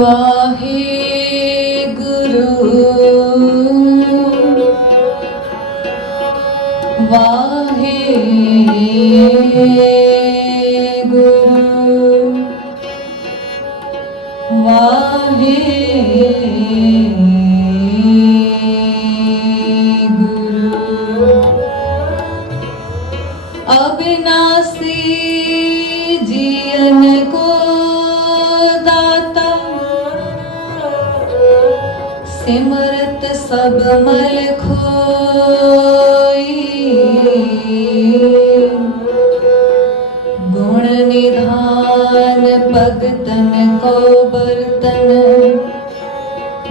वाहे गुरु वाहे गुरु वाहे गुरु अविनाशी जीवन को दाता सिमरत सब मल खोई गुण निधान भगतन को बर्तन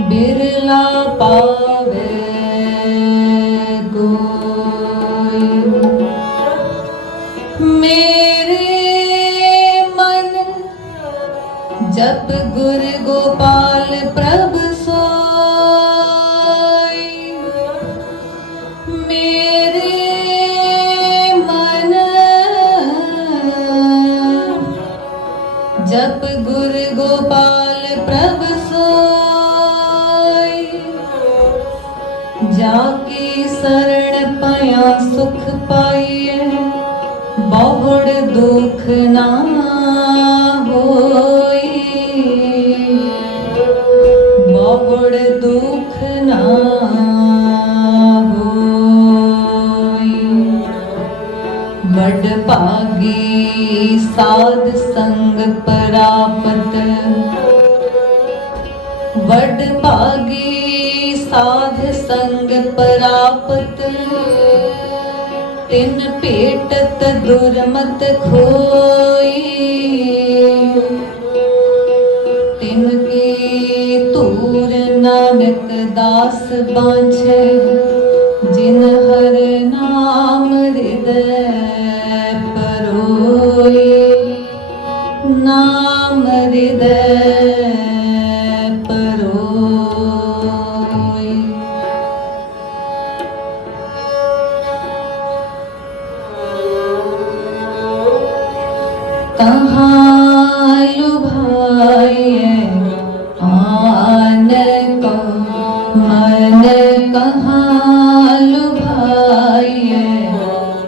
बिरला पावे कोई मेरे मन जप गुर गोपाल प्रभ सोई मेरे मन जप गुर गोपाल प्रभ सोई जाके शरण पाया सुख पाइए बहुड़ दुख ना होई बहुड़ दुख ना होई बड़ भागी साध संग परापत बड़ भागी साध संग परापत तिन पेटत दुर्मत खोई तिन की तूर नानक दास बांझे जिन हर नाम हृदय परोई नाम हृदय परोई कहाँ लुभाए आन को मन कहाँ लुभाए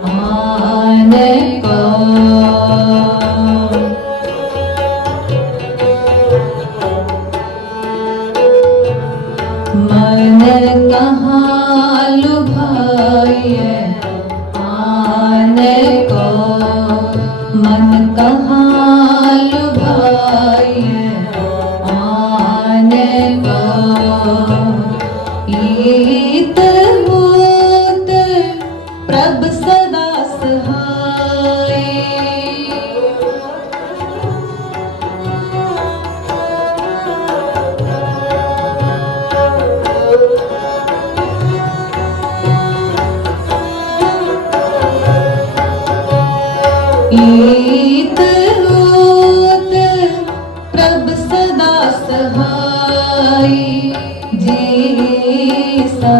आन को मन कहाँ लुभाए आन को मन कहाँ लुभाए आने को ईत भूत प्रभ सदा सहाय ईत भूत प्रभ सदा सहाय जी सा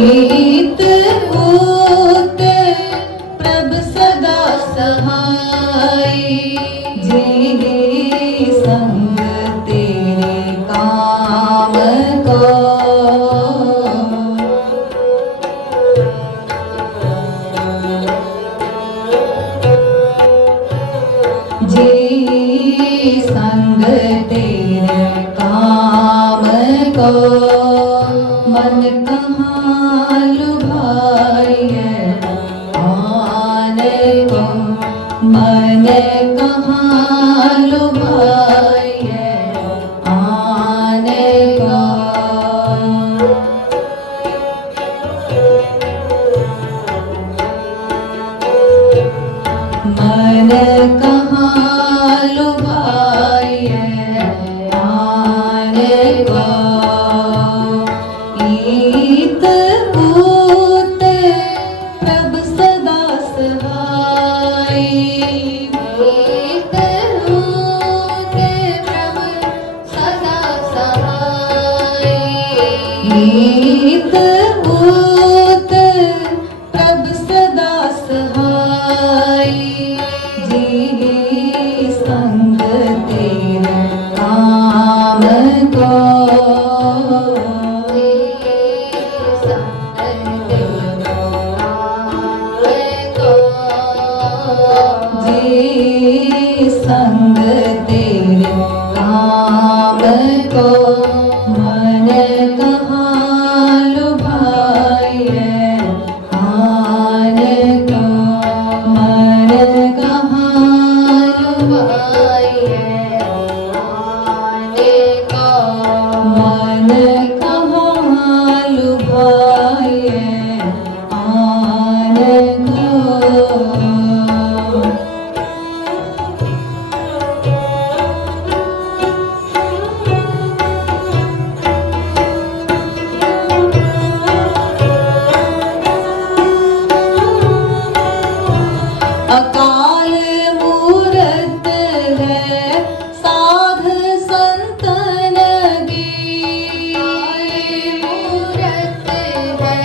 हीत भूत प्रभ सदा सहाय, जी संग तेरे काम को। जी संग तेरे काम को, मन कहाँ लुभाए आने को, मन कहाँ लुभाए आने को। मन कहाँ लुभाए आने को। ईत भूत प्रभ सदा सहाय, ईत भूत प्रभ सदा सहाय, ईत भूत प्रभ सदा सहाय, जी संग तेरे काम को। जी संग तेरे काम को, मन कहाँ लुभाए आने को, मन कहाँ लुभाए आने को, मन कहाँ लुभाए आने को। अकाल मूरत है साध संतन की, मूरत है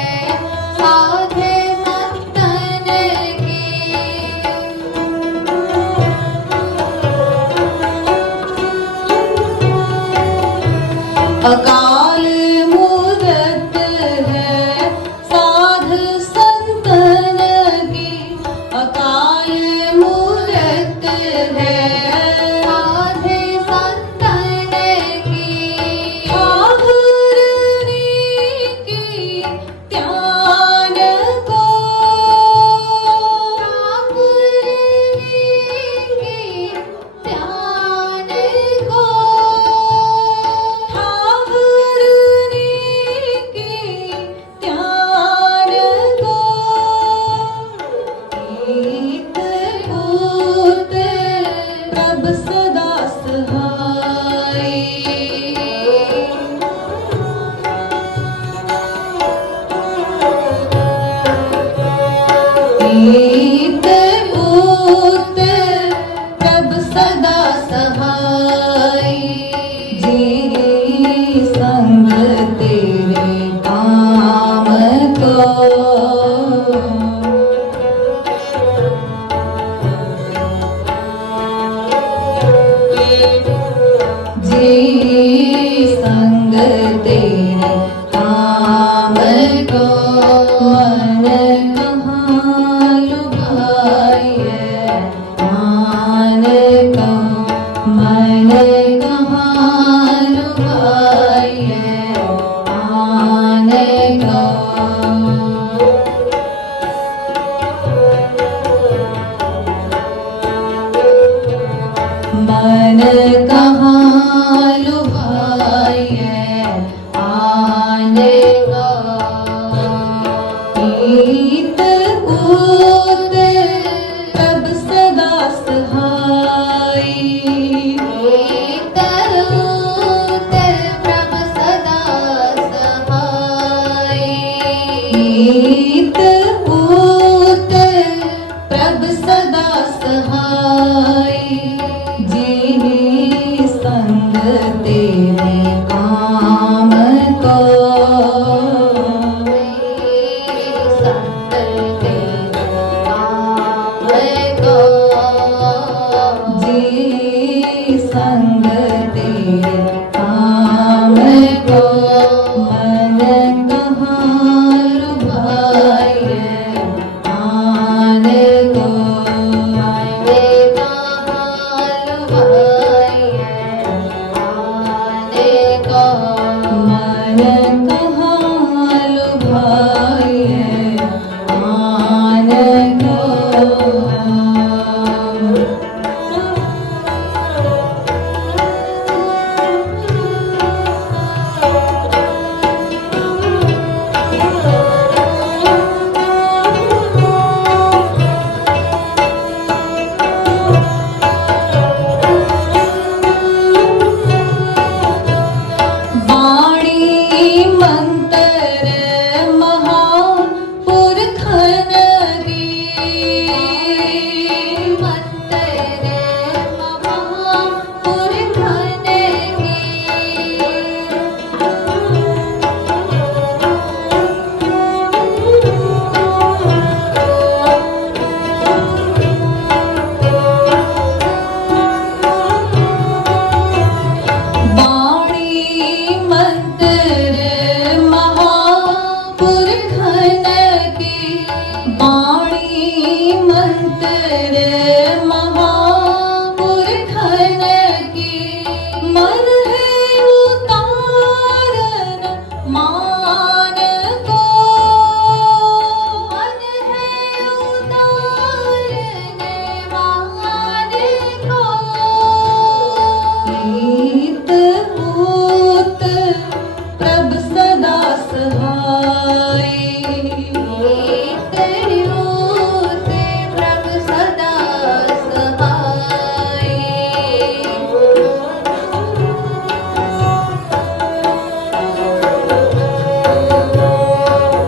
साध संतन की। अकाल मूरत है साध संतन की, अकाल मूरत है साध संतन की। ठाकुरनी की ध्यान को, ठाकुरनी की ध्यान को, ठाकुरनी की ध्यान को। ईत भूत प्रभ सदा सहाय, ईत भूत प्रभ सदा सहाय, जी संग तेरे काम को। जी संग तेरे काम को, मन कहाँ लुभाए आने को, मन कहाँ लुभाए आने को। मन कहाँ लुभाए आने को। ईत भूत प्रभ सदा सहाय, ईत भूत प्रभ सदा सहाय, ईत भूत प्रभ सदा सहाय, जी संग तेरे काम को। महापुरखन गी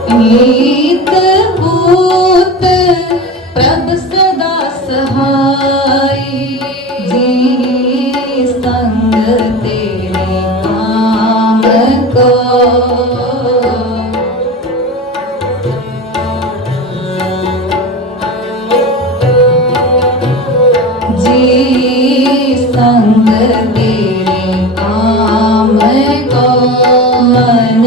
हीत भूत प्रभ सदा सहाय जी संग तेरे काम को जी संग तेरे काम को मन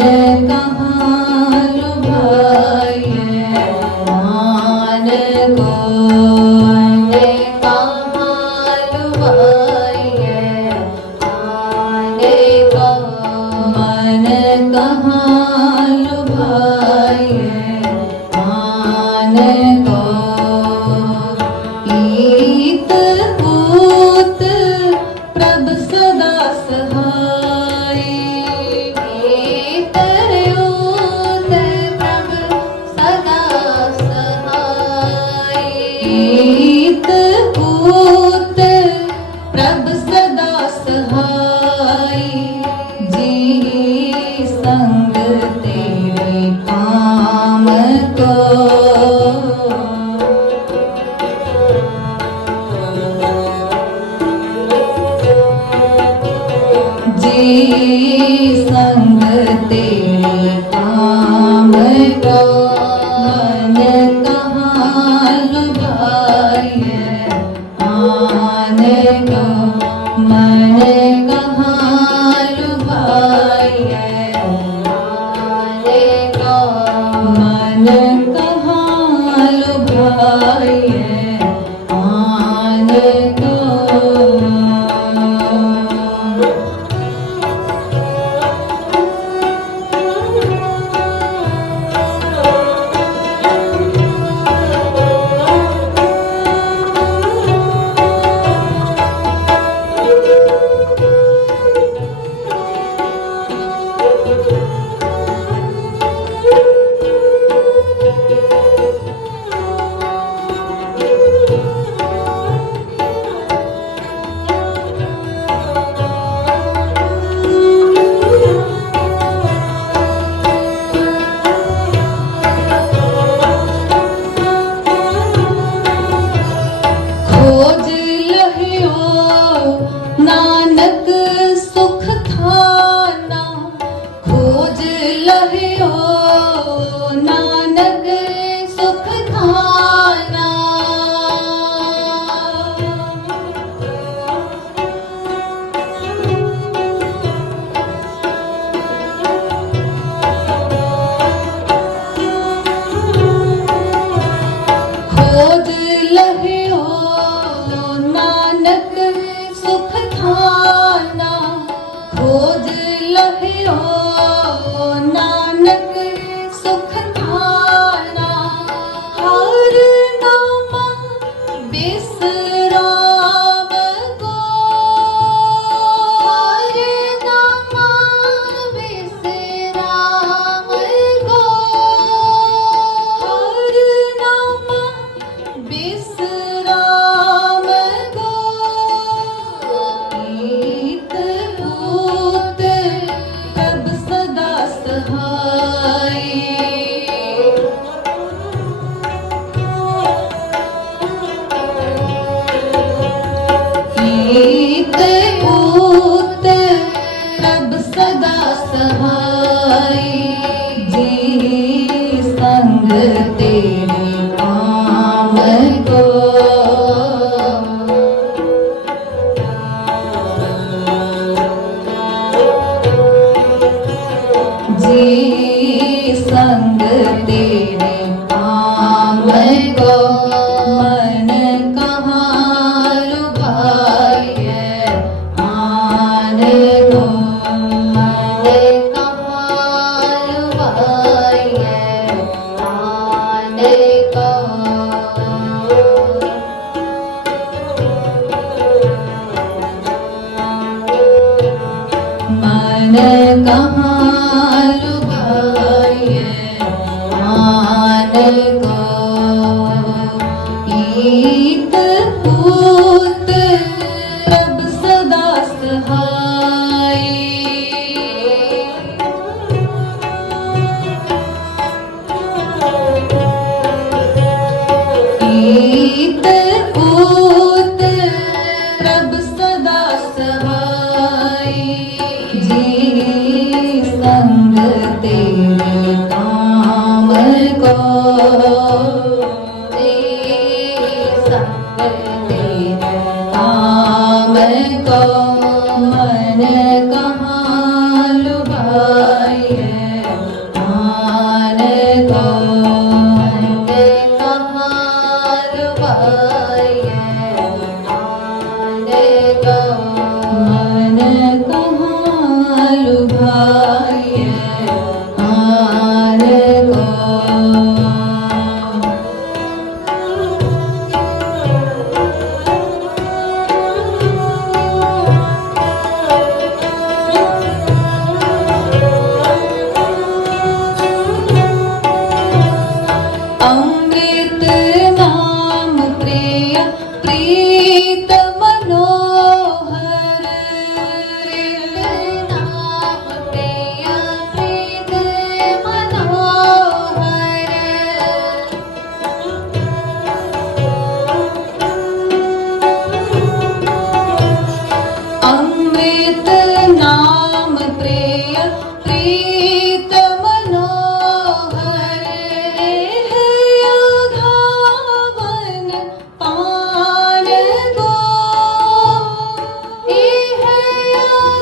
कहाँ लुभाए मान को मन कहाँ लुभाए मान को मन कहाँ लुभाए मान को ईत भूत प्रभ सदा सहाय ईत भूत प्रभ सदा सहाय ईत भूत प्रभ सदा सहाय जी संग तेरे काम को जी संग तेरे काम को मन कहाँ लुभाए आन को मन कहाँ लुभाए आन को मन कहाँ लुभाए आन को ईत ऊत प्रभ सदा सहाय जी संग तेरे काम को जी संग तेरे काम को मन कहाँ लुभाए आन को मन कहाँ लुभाए आन को मन कहाँ लुभाए आन को ईत पूत प्रभ सदा सहाय ईत ऊत प्रभ सदा सहाय जी संग तेरे काम को जी संग तेरे काम को मन कहाँ लुभाए आन को मन कहाँ लुभाए आन को मन कहाँ लुभाए आन को अमृत नाम प्रिय प्रीत मनोहर अमृत नाम प्रिय प्रीत मनोहर अमृत नाम प्रिय प्रीत मनोहर धावन पान गो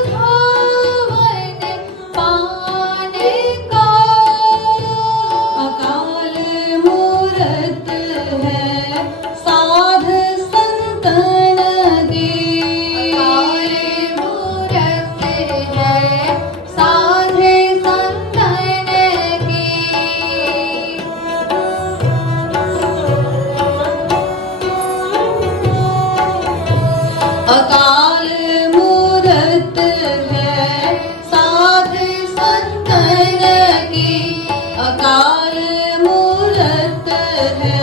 धावन पान का अकाल मूरत है साध संतन दी अकाल मूरत है साध संतन की अकाल मूरत है साध संतन की अकाल मूरत है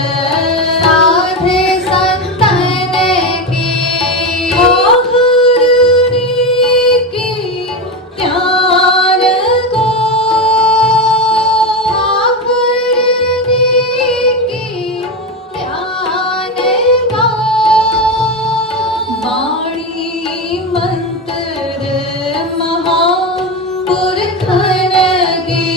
साध संतन की आहरणी की ज्ञान को आहरणी की ज्ञान को वाणी मंत्र महापुरखन की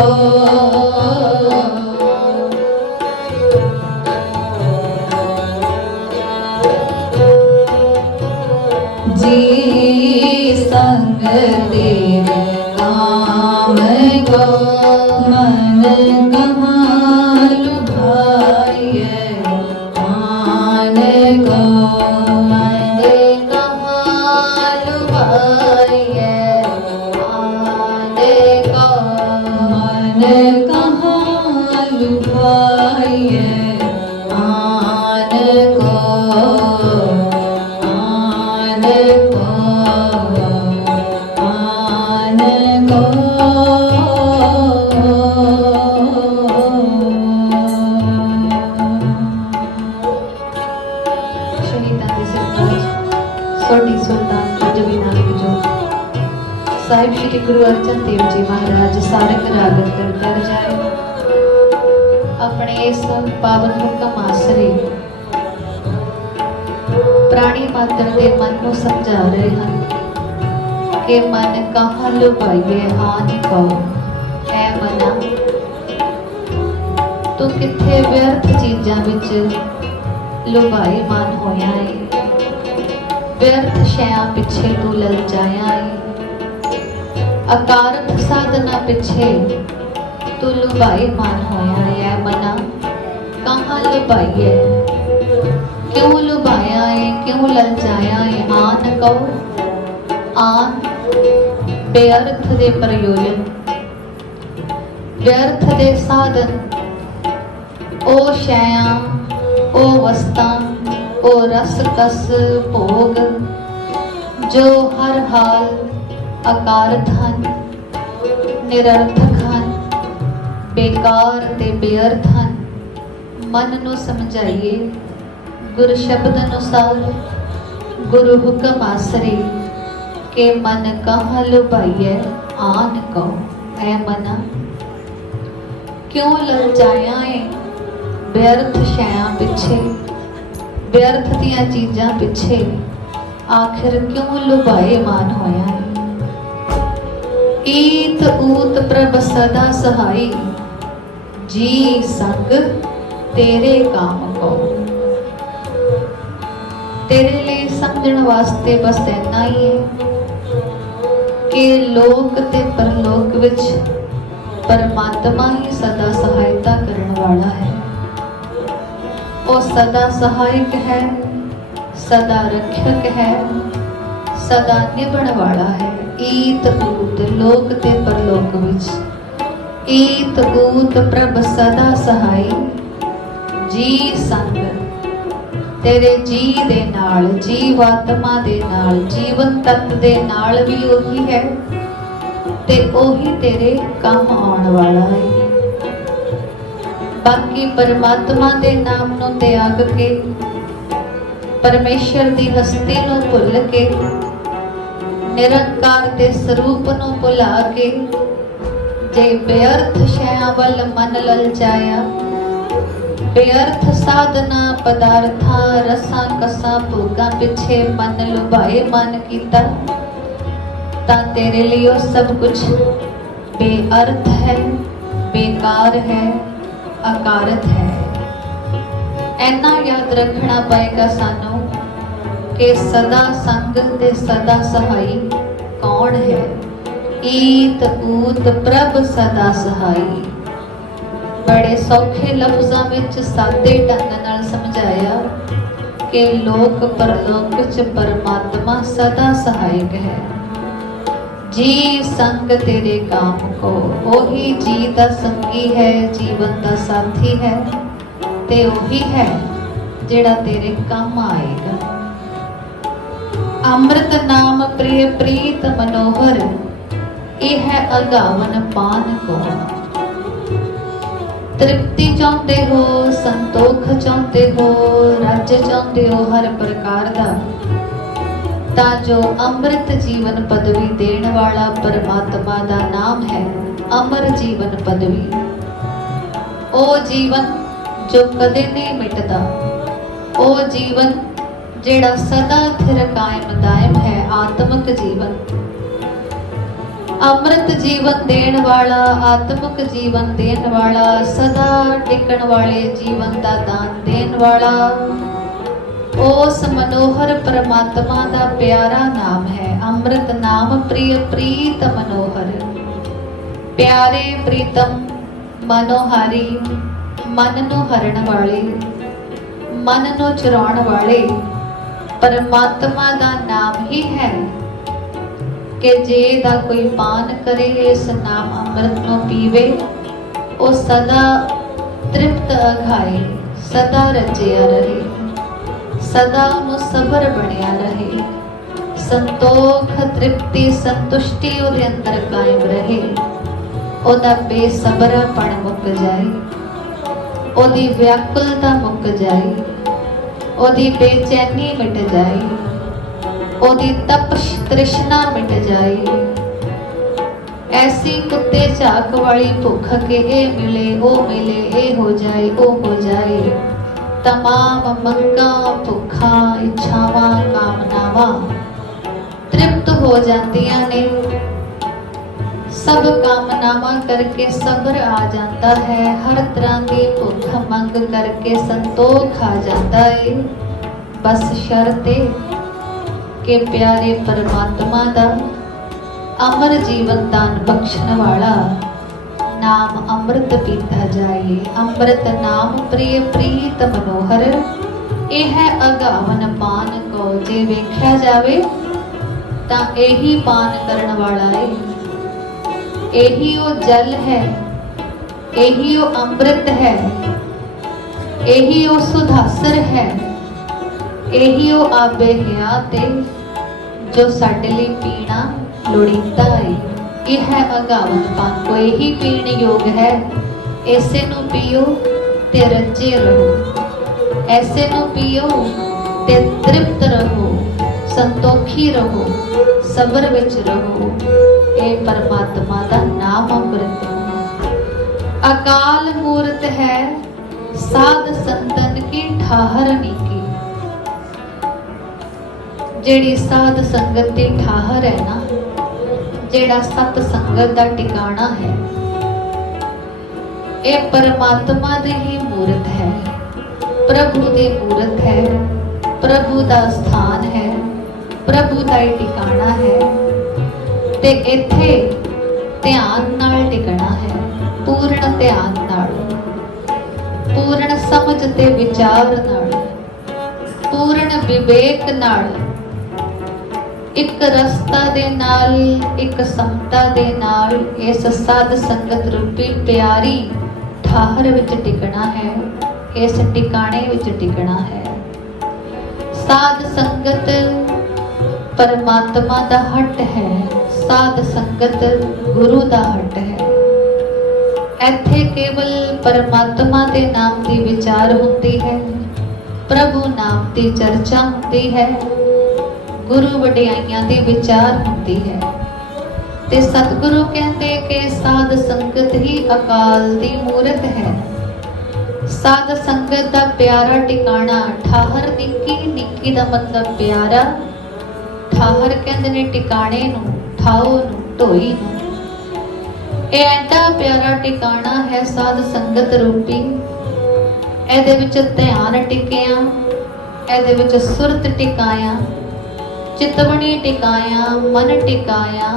को जी संग तेरे काम को मन कहाँ लुभाए मान को मन कहाँ लुभाए मान को मन कहाँ लुभाए मान को साहिब श्री गुरु अर्जन देव जी महाराज सारंग राग अंदर तर जाए अपने इस पावन हुक्म आसरे प्राणी मात्र के मन को समझा रहे हैं कि मन कहाँ लुभाइए हानि कहो ऐ मना तू किथे व्यर्थ चीज़ां विच लुभाई मन होया है व्यर्थ शैयां पिछे तू ललचाया है अकारत साधना पिछे तू लुभाई मान होया है मना कहाँ लुभाइए क्यों लुभाया है क्यों ललचाया है आन कहो आन बेअर्थ दे प्रयोजन व्यर्थ दे साधन ओ शैयां ओ वस्तां ओ रस कस भोग जो हर हाल अकारत ਹਨ ਨਿਰਰਥਕ ਹਨ ਬੇਕਾਰ ਤੇ ਬੇਅਰਥ ਹਨ ਮਨ ਨੂੰ ਸਮਝਾਈਏ ਗੁਰ ਸ਼ਬਦ ਅਨੁਸਾਰ ਗੁਰੂ ਹੁਕਮ ਆਸਰੇ ਕਿ ਮਨ ਕਹਾਂ ਲੁਭਾਈਏ ਆਨ ਕਹੋ ਐ ਮਨਾ ਕਿਉਂ ਲਲਚਾਇਆ ਏ ਬੇਅਰਥ ਸ਼ੈਆਂ ਪਿੱਛੇ ਬੇਅਰਥ ਦੀਆਂ ਚੀਜ਼ਾਂ ਪਿੱਛੇ ਆਖਿਰ ਕਿਉਂ ਲੁਭਾਏ ਮਾਨ ਹੋਇਆ ਹੈ ईत ऊत प्रभ सदा सहाई जी संग तेरे काम को तेरे लिए समझण वास्ते बस इतना ही है कि लोक ते परलोक विच परमात्मा ही सदा सहायता करने वाला है वो सदा सहायक है सदा रक्षक है सदा निभण वाला है ईत ऊत लोक ते परलोक विच ईत ऊत प्रभ सदा सहाई जी संग तेरे जी दे नाल जीवात्मा दे नाल जीवन तत्व दे नाल भी ओही है ते ओही तेरे काम आउण वाला है बाकी परमात्मा दे नाम नूं त्याग के परमेश्वर दी हस्ती नूं भुल के निरंकार दे स्वरूप नूं भुला के जे बेअर्थ शैयां वल मन ललचाया बेअर्थ साधना पदार्थां रसां कसां भोगां पिछे मन लुभाए मन कीता तां तेरे लिए वो सब कुछ बेअर्थ है बेकार है अकारत है ऐना याद रखना पएगा सानू कि सदा संग ते सदा सहाई कौन है ईत ऊत प्रभ सदा सहाई बड़े सौखे लफ्जां विच सादे ढंग नाल समझाया कि लोक परलोक च परमात्मा सदा सहायक है जी संग तेरे काम को ओही जी दा संगी है जीवन दा साथी है ते ओही है जेड़ा तेरे काम आएगा अमृत नाम प्रिय प्रीत मनोहर ये है अगावन पान को तृप्ति चाहते हो संतोख चाहते हो राज्य चाहते हो हर प्रकार का ता जो अमृत जीवन पदवी देण वाला परमात्मा दा नाम है अमर जीवन पदवी ओ जीवन जो कदे नहीं मिटदा ओ जीवन जेड़ा सदा थिर कायम दायम है आत्मक जीवन अमृत जीवन देण वाला, आत्मक जीवन देण वाला, सदा टिकण वाले जीवन का दान देण वाला उस मनोहर परमात्मा का प्यारा नाम है। अमृत नाम प्रिय प्रीत मनोहर, प्यारे प्रीतम मनोहारी, मन नू हरण वाले, मन नू चुराउण वाले परमात्मा का नाम ही है कि जे दा कोई पान करे, इस नाम अमृत नो पीवे, ओ सदा तृप्त अघाए, सदा रजिया रहे, सदा नु सबर बनिया रहे, संतोख तृप्ति संतुष्टि उहदे अंदर कायम रहे, ओदा बेसबरापण मुक जाए, ओदी व्याकुलता मुक जाए, ओदी बेचैनी मिट जाए, ओदी तपश तृष्णा मिट जाए। ऐसी कुत्ते झाक वाली भुख के ए मिले ओ मिले, ए हो जाए ओ हो जाए, तमाम मंगा भुखा इच्छावां कामनावां तृप्त हो जातियां ने। सब कामनावां करके सब्र आ जाता है, हर तरह की भुख मंग करके संतोख आ जाता है। बस शर्त के प्यारे परमात्मा दा अमर जीवन दान बख्शण वाला नाम अमृत पीता जाए। अमृत नाम प्रिय प्रीत मनोहर, यह है अगावन पान को, जे वेख्या जावे तां यही पान करन वाला है, यही वो जल है, यही वो अमृत है, यही वो सुधासर है, यही वो आबे हयात है जो साडे लई पीना लोड़ींदा है। यह है अगावन पान को, यही पीण योग है। ऐसे नू पियो ते रजे रहो, ऐसे नू पियो ते तृप्त रहो, संतोखी रहो, सबर विच रहो। ये परमात्मा दा नाम अमृत है। अकाल मूरत है साध संतन की ठाहर नीकी, जेड़ी साध संगत की ठाहर है ना, जेड़ा सत संगत का टिकाणा है, ये परमात्मा दे ही मूरत है, प्रभु दी मूरत है, प्रभु दा स्थान है, प्रभु दा ही टिकाणा है। ते इत्थे ध्यान नाल टिकना है, पूर्ण ध्यान नाल, पूर्ण समझ ते विचार नाल, पूर्ण विवेक नाल, एक रस्ता दे नाल, एक समता दे नाल इस साध संगत रूपी प्यारी ठाहर विच टिकना है, इस टिकाणे विच टिकना है। साध संगत परमात्मा दा हट है, साध संगत गुरु दा हट है। इत्थे केवल परमात्मा दे नाम दी विचार होती है, प्रभु नाम दी चर्चा होती है, गुरु वडियाइयां दी विचार होती है। ते सतगुरु कहते कि साध संगत ही अकाल दी मूरत है। साध संगत दा प्यारा टिकाणा, ठाहर निक्की निक्की दा मतलब प्यारा, ठाहर कहंदे ने टिकाणे नूं, ठाओ नूं, ढोई नूं। ਇਹ ਐਡਾ ਪਿਆਰਾ ਟਿਕਾਣਾ ਹੈ ਸਾਧ ਸੰਗਤ ਰੂਪੀ। ਇਹਦੇ ਵਿੱਚ ਧਿਆਨ ਟਿਕਿਆ, ਇਹਦੇ ਵਿੱਚ ਸੁਰਤ ਟਿਕਾਇਆ, ਚਿਤਵਣੀ ਟਿਕਾਇਆ, ਮਨ ਟਿਕਾਇਆ,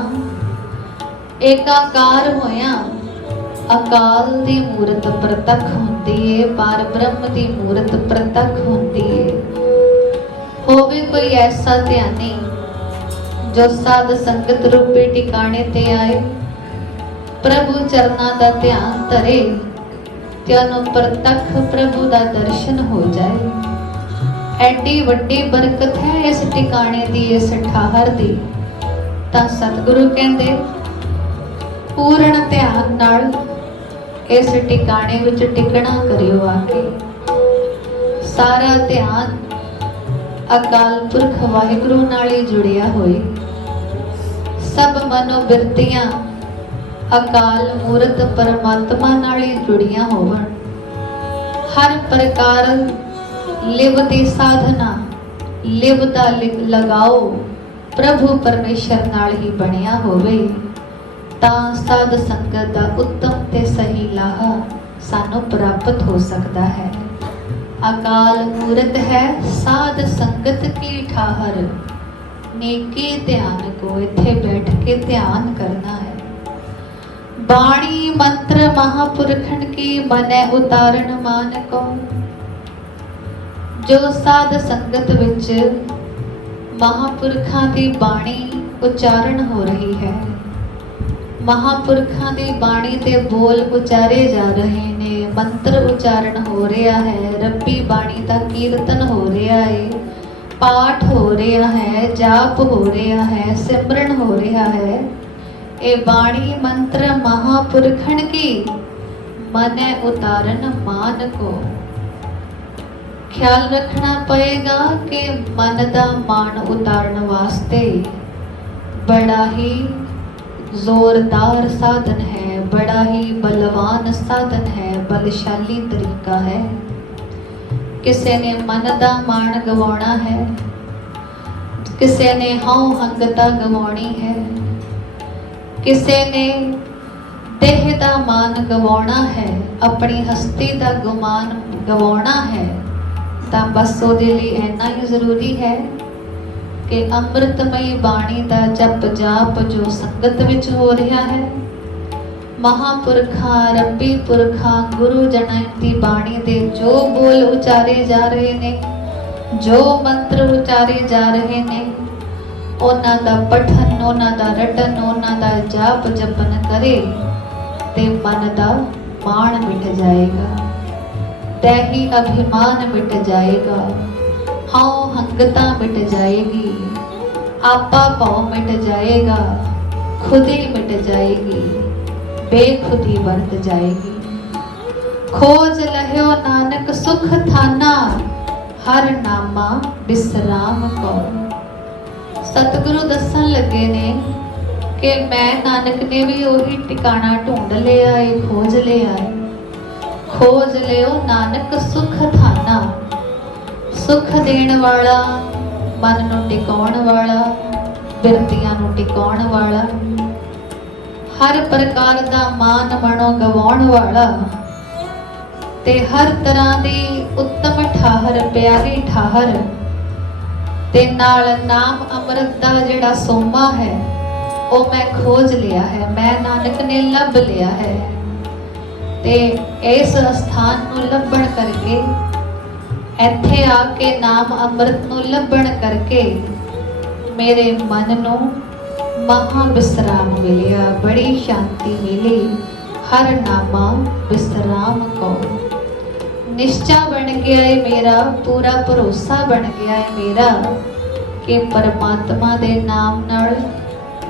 ਏਕਾਕਾਰ ਹੋਇਆ। ਅਕਾਲ ਦੀ ਮੂਰਤ ਪ੍ਰਤੱਖ ਹੁੰਦੀ ਏ, ਪਰ ਬ੍ਰਹਮ ਦੀ ਮੂਰਤ ਪ੍ਰਤੱਖ ਹੁੰਦੀ ਏ। ਹੋਵੇ ਕੋਈ ਐਸਾ ਧਿਆਨੀ ਜੋ ਸਾਧ ਸੰਗਤ ਰੂਪੀ ਟਿਕਾਣੇ ਤੇ ਆਏ, प्रभु चरना का ध्यान धरे, त्यानों प्रतख प्रभु का दर्शन हो जाए। एडी वड्डी बरकत है इस टिकाणे दी, इस ठाहर दी। तां सतगुरु कहंदे पूर्ण ध्यान नाल इस टिकाणे विच टिकना करियो आके। सारा ध्यान अकाल पुरख वाहिगुरु नाल ही जुड़िया होए। सब मनोबिरतियां अकाल मूरत परमात्मा नाल ही जुड़िया होवन। हर प्रकार लिव दी साधना, लिव दा लगाओ प्रभु परमेश्वर नाल ही बनिया होवे। ਤਾਂ ਸਾਧ ਸੰਗਤ ਦਾ ਉੱਤਮ ਤੇ ਸਹੀ ਲਾਹਾ ਸਾਨੂੰ ਪ੍ਰਾਪਤ ਹੋ ਸਕਦਾ ਹੈ। ਅਕਾਲ ਮੂਰਤ ਹੈ ਸਾਧ ਸੰਗਤ ਕੀ ਠਾਹਰ, ਨੇਕੀ ਧਿਆਨ ਕੋ, ਇੱਥੇ ਬੈਠ ਕੇ ਧਿਆਨ ਕਰਨਾ ਹੈ। ਬਾਣੀ ਮੰਤਰ ਮਹਾਪੁਰਖਨ ਕੀ ਮਨੈ ਉਤਾਰਨ ਮਾਨ ਕੋ। ਜੋ ਸਾਧ ਸੰਗਤ ਵਿੱਚ ਮਹਾਪੁਰਖਾਂ ਦੀ ਬਾਣੀ ਉਚਾਰਨ ਹੋ ਰਹੀ ਹੈ, ਮਹਾਪੁਰਖਾਂ ਦੀ ਬਾਣੀ ਦੇ ਬੋਲ ਉਚਾਰੇ ਜਾ ਰਹੇ ਨੇ, ਮੰਤਰ ਉਚਾਰਨ ਹੋ ਰਿਹਾ ਹੈ, ਰੱਬੀ ਬਾਣੀ ਦਾ ਕੀਰਤਨ ਹੋ ਰਿਹਾ ਹੈ, ਪਾਠ ਹੋ ਰਿਹਾ ਹੈ, ਜਾਪ ਹੋ ਰਿਹਾ ਹੈ, ਸਿਮਰਨ ਹੋ ਰਿਹਾ ਹੈ। ਇਹ ਬਾਣੀ ਮੰਤਰ ਮਹਾਪੁਰਖਣ ਕੀ ਮਨੈ ਉਤਾਰਨ ਮਾਨ ਕੋ। ਖਿਆਲ ਰੱਖਣਾ ਪਏਗਾ ਕਿ ਮਨ ਦਾ ਮਾਣ ਉਤਾਰਨ ਵਾਸਤੇ ਬੜਾ ਹੀ ਜ਼ੋਰਦਾਰ ਸਾਧਨ ਹੈ, ਬੜਾ ਹੀ ਬਲਵਾਨ ਸਾਧਨ ਹੈ, ਬਲਸ਼ਾਲੀ ਤਰੀਕਾ ਹੈ। ਕਿਸੇ ਨੇ ਮਨ ਦਾ ਮਾਣ ਗਵਾਉਣਾ ਹੈ, ਕਿਸੇ ਨੇ ਹਉ ਹੰਗਤਾ ਗਵਾਉਣੀ ਹੈ, ਕਿਸੇ ਨੇ ਦੇਹ ਦਾ ਮਾਨ ਗਵਾਉਣਾ ਹੈ, ਆਪਣੀ ਹਸਤੀ ਦਾ ਗੁਮਾਨ ਗਵਾਉਣਾ ਹੈ, ਤਾਂ ਬਸ ਉਹਦੇ ਲਈ ਇੰਨਾ ਹੀ ਜ਼ਰੂਰੀ ਹੈ ਕਿ ਅੰਮ੍ਰਿਤਮਈ ਬਾਣੀ ਦਾ ਜਪ ਜਾਪ ਜੋ ਸੰਗਤ ਵਿੱਚ ਹੋ ਰਿਹਾ ਹੈ, ਮਹਾਪੁਰਖਾਂ ਰੱਬੀ ਪੁਰਖਾਂ ਗੁਰੂ ਜਨਾਂ ਦੀ ਬਾਣੀ ਦੇ ਜੋ ਬੋਲ ਉਚਾਰੇ ਜਾ ਰਹੇ ਨੇ, ਜੋ ਮੰਤਰ ਉਚਾਰੇ ਜਾ ਰਹੇ ਨੇ, ਉਹਨਾਂ ਦਾ ਪਠਨ, ਉਹਨਾਂ ਦਾ ਰਟਨ, ਉਹਨਾਂ ਦਾ ਜਾਪ ਜਪਨ ਕਰੇ ਤੇ ਮਨ ਦਾ ਮਾਣ ਮਿਟ ਜਾਏਗਾ, ਦੇਹੀ ਅਭਿਮਾਨ ਮਿਟ ਜਾਏਗਾ, ਹਉ ਹੰਗਤਾ ਮਿਟ ਜਾਏਗੀ, ਆਪਾ ਭਉ ਮਿਟ ਜਾਏਗਾ, ਖੁਦੀ ਮਿਟ ਜਾਏਗੀ, ਬੇਖੁਦੀ ਵਰਤ ਜਾਏਗੀ। ਖੋਜ ਲਹਿਓ ਨਾਨਕ ਸੁਖ ਥਾਨਾ, ਹਰ ਨਾਮਾ ਬਿਸਰਾਮ ਕੋ। ਸਤਿਗੁਰੂ ਦੱਸਣ ਲੱਗੇ ਨੇ ਕਿ ਮੈਂ ਨਾਨਕ ਨੇ ਵੀ ਉਹੀ ਟਿਕਾਣਾ ਢੂੰਡ ਲਿਆ ਏ, ਖੋਜ ਲਿਆ ਏ। ਖੋਜ ਲਿਓ ਨਾਨਕ ਸੁਖ ਥਾਨਾ, ਸੁਖ ਦੇਣ ਵਾਲਾ, ਮਨ ਨੂੰ ਟਿਕਾਉਣ ਵਾਲਾ, ਬਿਰਤੀਆਂ ਨੂੰ ਟਿਕਾਉਣ ਵਾਲਾ, ਹਰ ਪ੍ਰਕਾਰ ਦਾ ਮਾਨ ਮਨੋਂ ਗਵਾਉਣ ਵਾਲਾ ਤੇ ਹਰ ਤਰ੍ਹਾਂ ਦੀ ਉੱਤਮ ਠਾਹਰ, ਪਿਆਰੀ ਠਾਹਰ ਤੇ ਨਾਲ ਨਾਮ ਅੰਮ੍ਰਿਤ ਦਾ ਜਿਹੜਾ ਸੋਮਾ ਹੈ ਉਹ ਮੈਂ ਖੋਜ ਲਿਆ ਹੈ, ਮੈਂ ਨਾਨਕ ਨੇ ਲੱਭ ਲਿਆ ਹੈ। ਤੇ ਇਸ ਸਥਾਨ ਨੂੰ ਲੱਭਣ ਕਰਕੇ, ਇੱਥੇ ਆ ਕੇ ਨਾਮ ਅੰਮ੍ਰਿਤ ਨੂੰ ਲੱਭਣ ਕਰਕੇ ਮੇਰੇ ਮਨ ਨੂੰ ਮਹਾ ਵਿਸਰਾਮ ਮਿਲਿਆ, ਬੜੀ ਸ਼ਾਂਤੀ ਮਿਲੀ। ਹਰ ਨਾਮਾ ਵਿਸਰਾਮ ਕੋ। ਨਿਸ਼ਚਾ ਬਣ ਗਿਆ ਹੈ ਮੇਰਾ, ਪੂਰਾ ਭਰੋਸਾ ਬਣ ਗਿਆ ਹੈ ਮੇਰਾ ਕਿ ਪਰਮਾਤਮਾ ਦੇ ਨਾਮ ਨਾਲ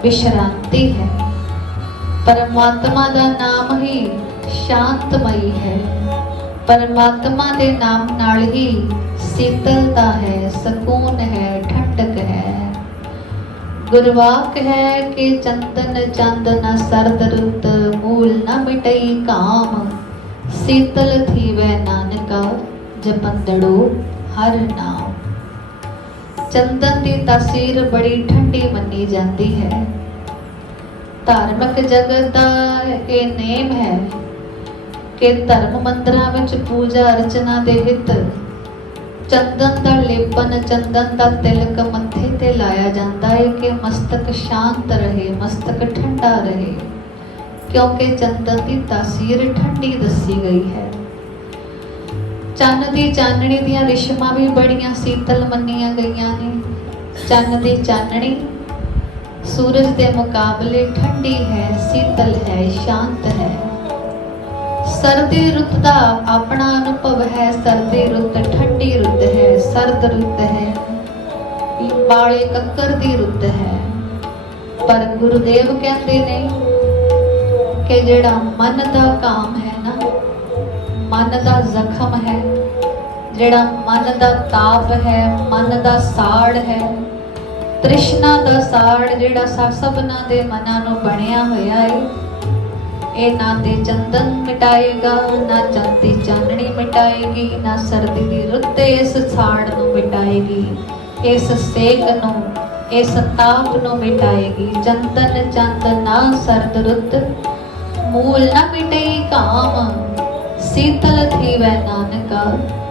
ਵਿਸ਼ਰਾਂਤੀ ਹੈ, ਪਰਮਾਤਮਾ ਦਾ ਨਾਮ ਹੀ ਸ਼ਾਂਤਮਈ ਹੈ, ਪਰਮਾਤਮਾ ਦੇ ਨਾਮ ਨਾਲ ਹੀ ਸੀਤਲਤਾ ਹੈ, ਸਕੂਨ ਹੈ, ਠੰਡਕ ਹੈ। ਗੁਰਵਾਕ ਹੈ ਕਿ ਚੰਦਨ ਚੰਦ ਨ ਸਰਦ ਰੁੱਤ, ਮੂਲ ਨ ਮਿਟਈ ਕਾਮ, ਸੀਤਲ ਥੀਵੈ ਨਾਨਕਾ ਜਪੰਦੜੋ ਹਰ ਨਾਮ। ਚੰਦਨ ਦੀ ਤਾਸੀਰ ਬੜੀ ਠੰਡੀ ਮੰਨੀ ਜਾਂਦੀ ਹੈ। ਧਾਰਮਿਕ ਜਗਤ ਦਾ ਇਹ ਨੇਮ ਹੈ ਕਿ ਧਰਮ ਮੰਦਿਰਾਂ ਵਿੱਚ ਪੂਜਾ ਅਰਚਨਾ ਦੇ ਹਿੱਤ ਚੰਦਨ ਦਾ ਲੇਪਨ, ਚੰਦਨ ਦਾ ਤਿਲਕ ਮੱਥੇ ਤੇ ਲਾਇਆ ਜਾਂਦਾ ਹੈ ਕਿ ਮਸਤਕ ਸ਼ਾਂਤ ਰਹੇ, ਮਸਤਕ ਠੰਡਾ ਰਹੇ, ਕਿਉਂਕਿ ਚੰਦਨ ਦੀ ਤਾਸੀਰ ਠੰਡੀ ਦੱਸੀ ਗਈ ਹੈ। ਚੰਨ ਦੀ ਚਾਨਣੀ ਦੀਆਂ ਰਿਸ਼ਮਾਂ ਵੀ ਬੜੀਆਂ ਸੀਤਲ ਮੰਨੀਆਂ ਗਈਆਂ ਨੇ। ਚੰਨ ਦੀ ਚਾਨਣੀ ਸੂਰਜ ਦੇ ਮੁਕਾਬਲੇ ਠੰਡੀ ਹੈ, ਸੀਤਲ ਹੈ, ਸ਼ਾਂਤ ਹੈ। ਸਰਦੀ ਰੁੱਤ ਦਾ ਆਪਣਾ ਅਨੁਭਵ ਹੈ। ਸਰਦੀ ਰੁੱਤ ਠੰਡੀ ਰੁੱਤ ਹੈ, ਸਰਦ ਰੁੱਤ ਹੈ, ਬਾਲੇ ਕੱਕਰ ਦੀ ਰੁੱਤ ਹੈ। ਪਰ ਗੁਰੂਦੇਵ ਕਹਿੰਦੇ ਨੇ ਕਿ ਜਿਹੜਾ ਮਨ ਦਾ ਕਾਮ ਹੈ ਨਾ, ਮਨ ਦਾ ਜ਼ਖਮ ਹੈ, ਜਿਹੜਾ ਮਨ ਦਾ ਤਾਪ ਹੈ, ਮਨ ਦਾ ਸਾੜ ਹੈ, ਤ੍ਰਿਸ਼ਨਾ ਦਾ ਸਾੜ ਜਿਹੜਾ ਸਭਨਾਂ ਦੇ ਮਨਾਂ ਨੂੰ ਬਣਿਆ ਹੋਇਆ ਹੈ, ਇਹ ਨਾ ਤੇ ਚੰਦਨ ਮਿਟਾਏਗਾ, ਨਾ ਚੰਦ ਦੀ ਚਾਨਣੀ ਮਿਟਾਏਗੀ, ਨਾ ਸਰਦੀ ਦੀ ਰੁੱਤ ਇਸ ਸਾੜ ਨੂੰ ਮਿਟਾਏਗੀ, ਇਸ ਸੇਕ ਨੂੰ ਇਹ ਸੰਤਾਪ ਨੂੰ ਮਿਟਾਏਗੀ। ਜੰਤਨ ਚੰਦ ਨਾ ਸਰਦ ਰੁੱਤ, ਮੂਲ ਨਾ ਮਿਟਈ ਕਾਮ, ਸੀਤਲ ਥੀਵੈ ਨਾਨਕਾ,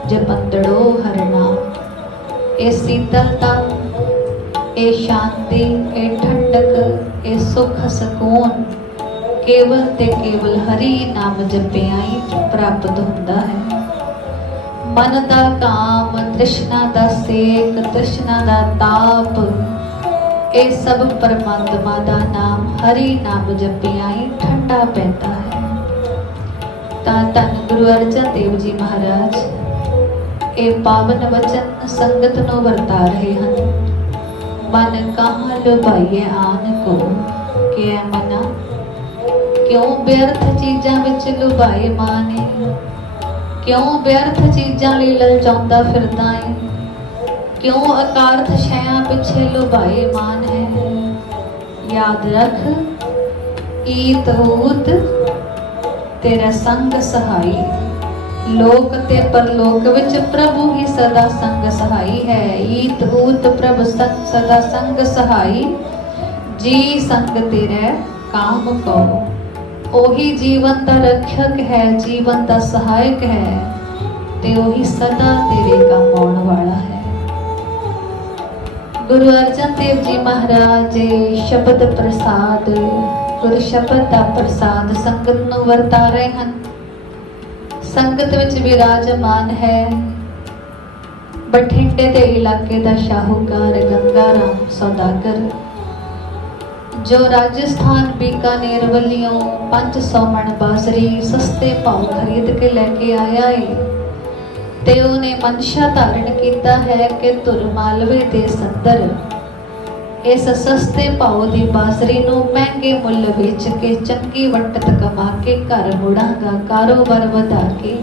ਜਪੰਦੜੋ ਹਰਿ ਨਾਮ। ਇਹ ਸੀਤਲਤਾ, ਇਹ ਸ਼ਾਂਤੀ, ਇਹ ਠੰਡਕ, ਇਹ ਸੁਖ ਸਕੂਨ ਕੇਵਲ ਤੇ ਕੇਵਲ ਹਰੀ ਨਾਮ ਜਪਿਆਂ ਹੀ ਪ੍ਰਾਪਤ ਹੁੰਦਾ ਹੈ। ਮਨ ਦਾ ਕਾਮ, ਤ੍ਰਿਸ਼ਨਾ ਦਾ ਸੇਕ, ਤ੍ਰਿਸ਼ਨਾ ਦਾ ਤਾਪ, ਇਹ ਸਭ ਪਰਮਾਤਮਾ ਦਾ ਨਾਮ ਹਰੀ ਨਾਮ ਜਪਿਆਂ ਹੀ ਠੰਡਾ ਪੈਂਦਾ ਹੈ। ਤਾਂ ਧੰਨ ਗੁਰੂ ਅਰਜਨ ਦੇਵ ਜੀ ਮਹਾਰਾਜ ਇਹ ਪਾਵਨ ਵਚਨ ਸੰਗਤ ਨੂੰ ਵਰਤਾ ਰਹੇ ਹਨ। ਮਨ ਕਹਾਂ ਲੁਭਾਈਏ ਆਨ ਕੋ, ਕਿ ਐ ਮਨਾ ਕਿਉਂ ਬਿਅਰਥ ਚੀਜ਼ਾਂ ਵਿੱਚ ਲੁਭਾਏ ਮਾਨੇ, ਕਿਉਂ ਬਿਅਰਥ ਚੀਜ਼ਾਂ ਲਈ ਲਲਚਾਉਂਦਾ ਫਿਰਦਾ ਏ, ਕਿਉਂ ਅਕਾਰਥ ਸ਼ੈਆਂ ਪਿੱਛੇ ਲੁਭਾਏ ਮਾਨ ਹੈ। ਯਾਦ ਰੱਖ ਈਤ ਊਤ ਤੇਰਾ ਸੰਗ ਸਹਾਈ, ਲੋਕ ਤੇ ਪਰਲੋਕ ਵਿੱਚ ਪ੍ਰਭੂ ਹੀ ਸਦਾ ਸੰਗ ਸਹਾਈ ਹੈ। ਈਤ ਊਤ ਪ੍ਰਭ ਸਦਾ ਸੰਗ ਸਹਾਈ, ਜੀ ਸੰਗ ਤੇਰੇ ਕਾਮ ਕੋ। ਉਹੀ ਜੀਵਨ ਦਾ ਰੱਖਿਅਕ ਹੈ, ਜੀਵਨ ਦਾ ਸਹਾਇਕ ਹੈ, ਤੇ ਉਹੀ ਸਦਾ ਤੇਰੇ ਕੰਮ ਆਉਣ ਵਾਲਾ ਹੈ। ਗੁਰੂ ਅਰਜਨ ਦੇਵ ਜੀ ਮਹਾਰਾਜ ਸ਼ਬਦ ਪ੍ਰਸਾਦ, ਗੁਰ ਸ਼ਬਦ ਦਾ ਪ੍ਰਸਾਦ ਸੰਗਤ ਨੂੰ ਵਰਤਾ ਰਹੇ ਹਨ। ਸੰਗਤ ਵਿੱਚ ਵਿਰਾਜਮਾਨ ਹੈ ਬਠਿੰਡੇ ਦੇ ਇਲਾਕੇ ਦਾ ਸ਼ਾਹੂਕਾਰ ਗੰਗਾ ਰਾਮ ਸੌਦਾਗਰ, ਜੋ ਰਾਜਸਥਾਨ ਬੀਕਾਨੇਰ ਵੱਲੋਂ 500 ਮਣ ਬਾਜ਼ਰੀ ਸਸਤੇ ਭਾਅ ਖਰੀਦ ਕੇ ਲੈ ਕੇ ਆਇਆ ਏ। ਤੇ ਉਹਨੇ ਮਨਸ਼ਾ ਧਾਰਨ ਕੀਤਾ ਹੈ ਕਿ ਧੁਰ ਮਾਲਵੇ ਦੇ ਸੰਦਰ ਇਸ ਸਸਤੇ ਭਾਅ ਦੀ ਬਾਜ਼ਰੀ ਨੂੰ ਮਹਿੰਗੇ ਮੁੱਲ ਵੇਚ ਕੇ ਚੰਗੀ ਵੰਟਤ ਕਮਾ ਕੇ ਘਰ ਮੁੜਾਂਗਾ, ਕਾਰੋਬਾਰ ਵਧਾ ਕੇ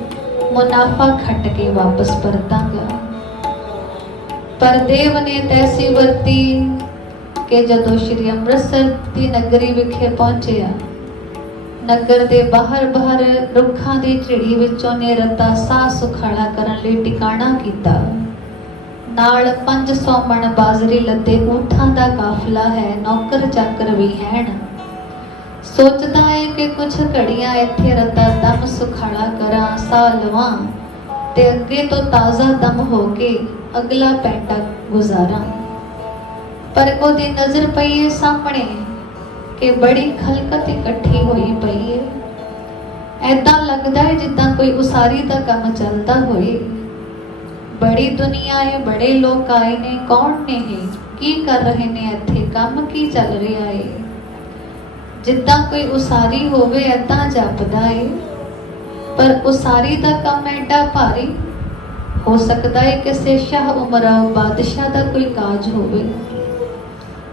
ਮੁਨਾਫਾ ਖੱਟ ਕੇ ਵਾਪਸ ਪਰਤਾਂਗਾ। ਪਰ ਦੇਵ ਨੇ ਤੈਸੀ ਵਰਤੀ ਕਿ ਜਦੋਂ ਸ਼੍ਰੀ ਅੰਮ੍ਰਿਤਸਰ ਦੀ ਨਗਰੀ ਵਿਖੇ ਪਹੁੰਚਿਆ, ਨਗਰ ਦੇ ਬਾਹਰ ਰੁੱਖਾਂ ਦੀ ਝਿੜੀ ਵਿੱਚੋਂ ਨੇ ਰਤਾ ਸਾਹ ਸੁਖਾਲਾ ਕਰਨ ਲਈ ਟਿਕਾਣਾ ਕੀਤਾ। ਨਾਲ 500 ਮਣ ਬਾਜ਼ਰੀ ਲੱਦੇ ਊਠਾਂ ਦਾ ਕਾਫਲਾ ਹੈ, ਨੌਕਰ ਚਾਕਰ ਵੀ ਹਨ। ਸੋਚਦਾ ਹੈ ਕਿ ਕੁਝ ਘੜੀਆਂ ਇੱਥੇ ਰਤਾ ਦਮ ਸੁਖਾਲਾ ਕਰਾਂ, ਸਾਹ ਲਵਾਂ ਤੇ ਅੱਗੇ ਤੋਂ ਤਾਜ਼ਾ ਦਮ ਹੋ ਕੇ ਅਗਲਾ ਪੈਂਡਾ ਗੁਜ਼ਾਰਾਂ। ਪਰ ਉਹਦੀ ਨਜ਼ਰ ਪਈ ਹੈ ਸਾਹਮਣੇ ਕਿ ਬੜੀ ਖਲਕਤ ਇਕੱਠੀ ਹੋਈ ਪਈ ਹੈ। ਐਦਾਂ ਲੱਗਦਾ ਹੈ ਜਿੱਦਾਂ ਕੋਈ ਉਸਾਰੀ ਦਾ ਕੰਮ ਚੱਲਦਾ ਹੋਏ। ਬੜੀ ਦੁਨੀਆ ਹੈ, ਬੜੇ ਲੋਕ ਆਏ ਨੇ। ਕੌਣ ਨੇ ਇਹ, ਕੀ ਕਰ ਰਹੇ ਨੇ ਇੱਥੇ, ਕੰਮ ਕੀ ਚੱਲ ਰਿਹਾ ਹੈ? ਜਿੱਦਾਂ ਕੋਈ ਉਸਾਰੀ ਹੋਵੇ ਐਦਾਂ ਜਾਪਦਾ ਹੈ। ਪਰ ਉਸਾਰੀ ਦਾ ਕੰਮ ਐਡਾ ਭਾਰੀ, ਹੋ ਸਕਦਾ ਹੈ ਕਿਸੇ ਸ਼ਾਹ ਉਮਰਾਓ ਬਾਦਸ਼ਾਹ ਦਾ ਕੋਈ ਕਾਜ ਹੋਵੇ।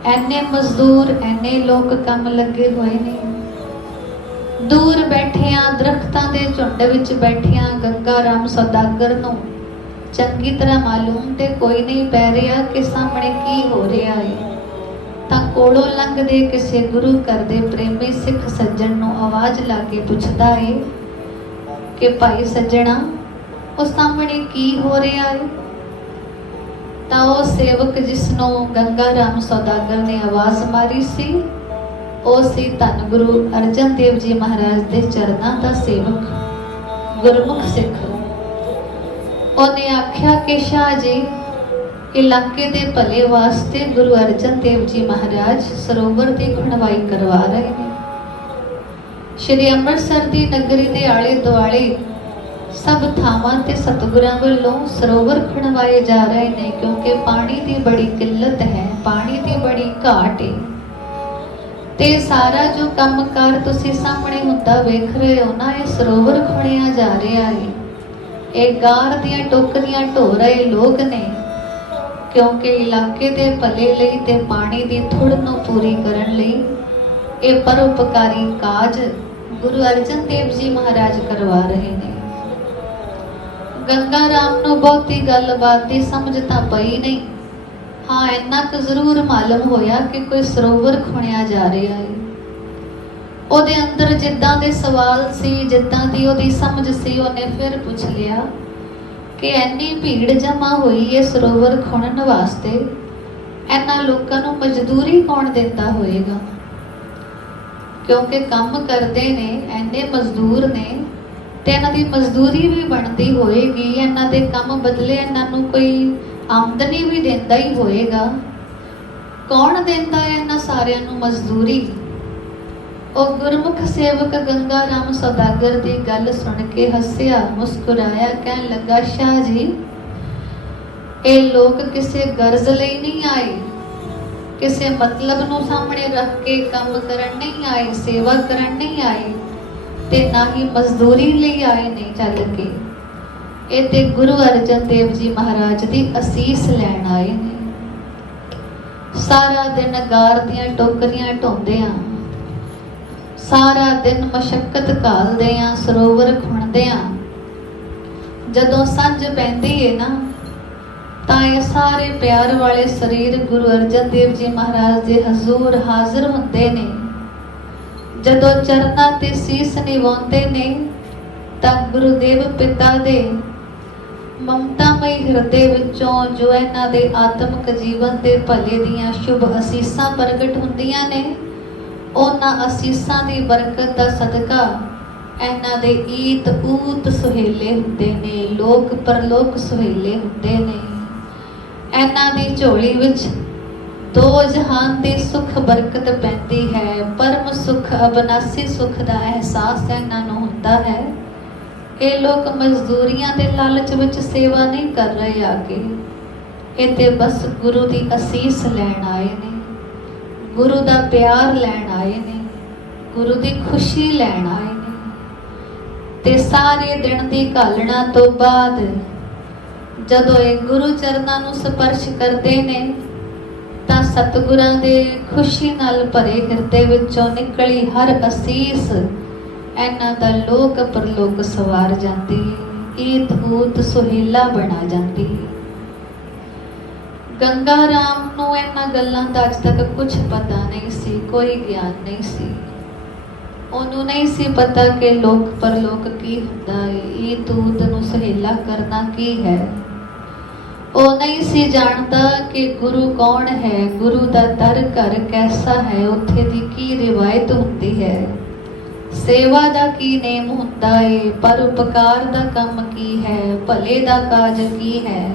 ਐਨੇ ਮਜ਼ਦੂਰ, ਐਨੇ ਲੋਕ ਕੰਮ ਲੱਗੇ ਹੋਏ ਨੇ। ਦੂਰ ਬੈਠਿਆਂ ਦਰਖਤਾਂ ਦੇ ਝੁੰਡ ਵਿੱਚ ਬੈਠਿਆਂ ਗੰਗਾ ਰਾਮ ਸੌਦਾਗਰ ਨੂੰ ਚੰਗੀ ਤਰ੍ਹਾਂ ਮਾਲੂਮ ਤੇ ਕੋਈ ਨਹੀਂ ਪੈ ਰਿਹਾ ਕਿ ਸਾਹਮਣੇ ਕੀ ਹੋ ਰਿਹਾ ਹੈ। ਤਾਂ ਕੋਲੋਂ ਲੰਘਦੇ ਕਿਸੇ ਗੁਰੂ ਘਰ ਦੇ ਪ੍ਰੇਮੀ ਸਿੱਖ ਸੱਜਣ ਨੂੰ ਆਵਾਜ਼ ਲਾ ਕੇ ਪੁੱਛਦਾ ਹੈ ਕਿ ਭਾਈ ਸੱਜਣਾ, ਉਹ ਸਾਹਮਣੇ ਕੀ ਹੋ ਰਿਹਾ ਹੈ? ਤਾਂ ਉਹ ਸੇਵਕ ਜਿਸ ਨੂੰ ਗੰਗਾ ਰਾਮ ਸੌਦਾਗਰ ਨੇ ਆਵਾਜ਼ ਮਾਰੀ ਸੀ, ਉਹ ਸੀ ਧੰਨ ਗੁਰੂ ਅਰਜਨ ਦੇਵ ਜੀ ਮਹਾਰਾਜ ਦੇ ਚਰਨਾਂ ਦਾ ਸੇਵਕ, ਗੁਰਮੁਖ ਸਿੱਖ। ਉਹਨੇ ਆਖਿਆ ਕਿ ਸ਼ਾਹ ਜੀ, ਇਲਾਕੇ ਦੇ ਭਲੇ ਵਾਸਤੇ ਗੁਰੂ ਅਰਜਨ ਦੇਵ ਜੀ ਮਹਾਰਾਜ ਸਰੋਵਰ ਦੀ ਖੁਣਵਾਈ ਕਰਵਾ ਰਹੇ ਨੇ। ਸ਼੍ਰੀ ਅੰਮ੍ਰਿਤਸਰ ਦੀ ਨਗਰੀ ਦੇ ਆਲੇ ਦੁਆਲੇ ਸਭ ਥਾਵਾਂ ਤੇ ਸਤਿਗੁਰਾਂ ਵੱਲੋਂ ਸਰੋਵਰ ਖੁਣਵਾਏ ਜਾ ਰਹੇ ਨੇ, ਕਿਉਂਕਿ ਪਾਣੀ ਦੀ ਬੜੀ ਕਿੱਲਤ ਹੈ, ਪਾਣੀ ਦੀ ਬੜੀ ਘਾਟ ਹੈ। ਤੇ ਸਾਰਾ ਜੋ ਕੰਮਕਾਰ ਤੁਸੀਂ ਸਾਹਮਣੇ ਹੁੰਦਾ ਵੇਖ ਰਹੇ ਹੋ ਨਾ, ਇਹ ਸਰੋਵਰ ਖੁਣਿਆ ਜਾ ਰਿਹਾ ਹੈ। ਇਹ ਗਾਰ ਦੀਆਂ ਟੋਕਰੀਆਂ ਢੋ ਰਹੇ ਲੋਕ ਨੇ, ਕਿਉਂਕਿ ਇਲਾਕੇ ਦੇ ਭਲੇ ਲਈ ਤੇ ਪਾਣੀ ਦੀ ਥੁੜ ਨੂੰ ਪੂਰੀ ਕਰਨ ਲਈ ਇਹ ਪਰਉਪਕਾਰੀ ਕਾਜ ਗੁਰੂ ਅਰਜਨ ਦੇਵ ਜੀ ਮਹਾਰਾਜ ਕਰਵਾ ਰਹੇ ਨੇ। ਗੰਗਾ ਰਾਮ ਨੂੰ ਬਹੁਤੀ ਗੱਲਬਾਤ ਦੀ ਸਮਝ ਤਾਂ ਪਈ ਨਹੀਂ। ਹਾਂ, ਇੰਨਾ ਕੁ ਜ਼ਰੂਰ ਮਾਲੂਮ ਹੋਇਆ ਕਿ ਕੋਈ ਸਰੋਵਰ ਖੁਣਿਆ ਜਾ ਰਿਹਾ ਹੈ। ਉਹਦੇ ਅੰਦਰ ਜਿੱਦਾਂ ਦੇ ਸਵਾਲ ਸੀ, ਜਿੱਦਾਂ ਦੀ ਉਹਦੀ ਸਮਝ ਸੀ, ਉਹਨੇ ਫਿਰ ਪੁੱਛ ਲਿਆ ਕਿ ਇੰਨੀ ਭੀੜ ਜਮਾ ਹੋਈ ਹੈ ਸਰੋਵਰ ਖੁਣਨ ਵਾਸਤੇ, ਇਹਨਾਂ ਲੋਕਾਂ ਨੂੰ ਮਜ਼ਦੂਰੀ ਕੌਣ ਦਿੰਦਾ ਹੋਏਗਾ? ਕਿਉਂਕਿ ਕੰਮ ਕਰਦੇ ਨੇ, ਐਨੇ ਮਜ਼ਦੂਰ ਨੇ, ਤੇ ਇਹਨਾਂ ਦੀ ਮਜ਼ਦੂਰੀ ਵੀ ਬਣਦੀ ਹੋਏਗੀ। ਇਹਨਾਂ ਦੇ ਕੰਮ ਬਦਲੇ ਇਹਨਾਂ ਨੂੰ ਕੋਈ ਆਮਦਨੀ ਵੀ ਦਿੰਦਾ ਹੀ ਹੋਏਗਾ। ਕੌਣ ਦਿੰਦਾ ਹੈ ਇਹਨਾਂ ਸਾਰਿਆਂ ਨੂੰ ਮਜ਼ਦੂਰੀ? ਉਹ ਗੁਰਮੁਖ ਸੇਵਕ ਗੰਗਾ ਰਾਮ ਸੌਦਾਗਰ ਦੀ ਗੱਲ ਸੁਣ ਕੇ ਹੱਸਿਆ, ਮੁਸਕਰਾਇਆ, ਕਹਿਣ ਲੱਗਾ, ਸ਼ਾਹ ਜੀ, ਇਹ ਲੋਕ ਕਿਸੇ ਗਰਜ਼ ਲਈ ਨਹੀਂ ਆਏ, ਕਿਸੇ ਮਤਲਬ ਨੂੰ ਸਾਹਮਣੇ ਰੱਖ ਕੇ ਕੰਮ ਕਰਨ ਨਹੀਂ ਆਏ, ਸੇਵਾ ਕਰਨ ਨਹੀਂ ਆਏ, ਤੇ ਨਾ ਹੀ ਮਜ਼ਦੂਰੀ ਲਈ ਆਏ ਨੇ ਚੱਲ ਕੇ। ਇਹ ਤੇ ਗੁਰੂ ਅਰਜਨ ਦੇਵ ਜੀ ਮਹਾਰਾਜ ਦੀ ਅਸੀਸ ਲੈਣ ਆਏ ਨੇ। ਸਾਰਾ ਦਿਨ ਗਾਰ ਦੀਆਂ ਟੋਕਰੀਆਂ ਢੋਂਦੇ ਆ, ਸਾਰਾ ਦਿਨ ਮਸ਼ੱਕਤ ਘਾਲਦੇ ਆ, ਸਰੋਵਰ ਖੁਣਦੇ ਆ। ਜਦੋਂ ਸੰਝ ਪੈਂਦੀ ਏ ਨਾ, ਤਾਂ ਇਹ ਸਾਰੇ ਪਿਆਰ ਵਾਲੇ ਸਰੀਰ ਗੁਰੂ ਅਰਜਨ ਦੇਵ ਜੀ ਮਹਾਰਾਜ ਦੇ ਹਜ਼ੂਰ ਹਾਜ਼ਰ ਹੁੰਦੇ ਨੇ। ਜਦੋਂ ਚਰਨਾਂ ਤੇ ਸੀਸ ਨਿਵਾਉਂਦੇ ਨੇ, ਤਾਂ ਗੁਰੂਦੇਵ ਪਿਤਾ ਦੇ ਮਮਤਾਮਈ ਹਿਰਦੇ ਵਿੱਚੋਂ ਜੋ ਇਹਨਾਂ ਦੇ ਆਤਮਿਕ ਜੀਵਨ ਦੇ ਭਲੇ ਦੀਆਂ ਸ਼ੁਭ ਅਸੀਸਾਂ ਪ੍ਰਗਟ ਹੁੰਦੀਆਂ ਨੇ, ਉਹਨਾਂ ਅਸੀਸਾਂ ਦੀ ਬਰਕਤ ਦਾ ਸਦਕਾ ਇਹਨਾਂ ਦੇ ਈਤ ਊਤ ਸੁਹੇਲੇ ਹੁੰਦੇ ਨੇ, ਲੋਕ ਪਰਲੋਕ ਸੁਹੇਲੇ ਹੁੰਦੇ ਨੇ। ਇਹਨਾਂ ਦੀ ਝੋਲੀ ਵਿੱਚ ਦੋ ਜਹਾਨ ਦੀ ਸੁਖ ਬਰਕਤ ਪੈਂਦੀ ਹੈ। ਪਰਮ ਸੁਖ, ਅਬਨਾਸੀ ਸੁਖ ਦਾ ਅਹਿਸਾਸ ਇਹਨਾਂ ਨੂੰ ਹੁੰਦਾ ਹੈ। ਇਹ ਲੋਕ ਮਜ਼ਦੂਰੀਆਂ ਦੇ ਲਾਲਚ ਵਿੱਚ ਸੇਵਾ ਨਹੀਂ ਕਰ ਰਹੇ ਆ ਕੇ, ਇਹ ਤੇ ਬਸ ਗੁਰੂ ਦੀ ਅਸੀਸ ਲੈਣ ਆਏ ਨੇ, ਗੁਰੂ ਦਾ ਪਿਆਰ ਲੈਣ ਆਏ ਨੇ, ਗੁਰੂ ਦੀ ਖੁਸ਼ੀ ਲੈਣ ਆਏ ਨੇ। ਤੇ ਸਾਰੇ ਦਿਨ ਦੀ ਘਾਲਣਾ ਤੋਂ ਬਾਅਦ ਜਦੋਂ ਇਹ ਗੁਰੂ ਚਰਨਾਂ ਨੂੰ ਸਪਰਸ਼ ਕਰਦੇ ਨੇ, ਤਾਂ ਸਤਿਗੁਰਾਂ ਦੇ ਖੁਸ਼ੀ ਨਾਲ ਭਰੇ ਹਿਰਦੇ ਵਿੱਚੋਂ ਨਿਕਲੀ ਹਰ ਅਸੀਸ ਇਹਨਾਂ ਦਾ ਲੋਕ ਪਰਲੋਕ ਸਵਾਰ ਜਾਂਦੀ, ਈਤ ਊਤ ਸੁਹੇਲਾ ਬਣਾ ਜਾਂਦੀ। ਗੰਗਾ ਰਾਮ ਨੂੰ ਇਹਨਾਂ ਗੱਲਾਂ ਦਾ ਅੱਜ ਤੱਕ ਕੁਝ ਪਤਾ ਨਹੀਂ ਸੀ, ਕੋਈ ਗਿਆਨ ਨਹੀਂ ਸੀ। ਉਹਨੂੰ ਨਹੀਂ ਸੀ ਪਤਾ ਕਿ ਲੋਕ ਪਰਲੋਕ ਕੀ ਹੁੰਦਾ ਹੈ, ਈਤ ਊਤ ਨੂੰ ਸੁਹੇਲਾ ਕਰਨਾ ਕੀ ਹੈ। ਉਹ ਨਹੀਂ ਸੀ ਜਾਣਦਾ ਕਿ ਗੁਰੂ ਕੌਣ ਹੈ, ਗੁਰੂ ਦਾ ਦਰ ਘਰ ਕੈਸਾ ਹੈ, ਉੱਥੇ ਦੀ ਕੀ ਰਿਵਾਇਤ ਹੁੰਦੀ ਹੈ, ਸੇਵਾ ਦਾ ਕੀ ਨੇਮ ਹੁੰਦਾ ਹੈ, ਪਰਉਪਕਾਰ ਦਾ ਕੰਮ ਕੀ ਹੈ, ਭਲੇ ਦਾ ਕਾਜ ਕੀ ਹੈ।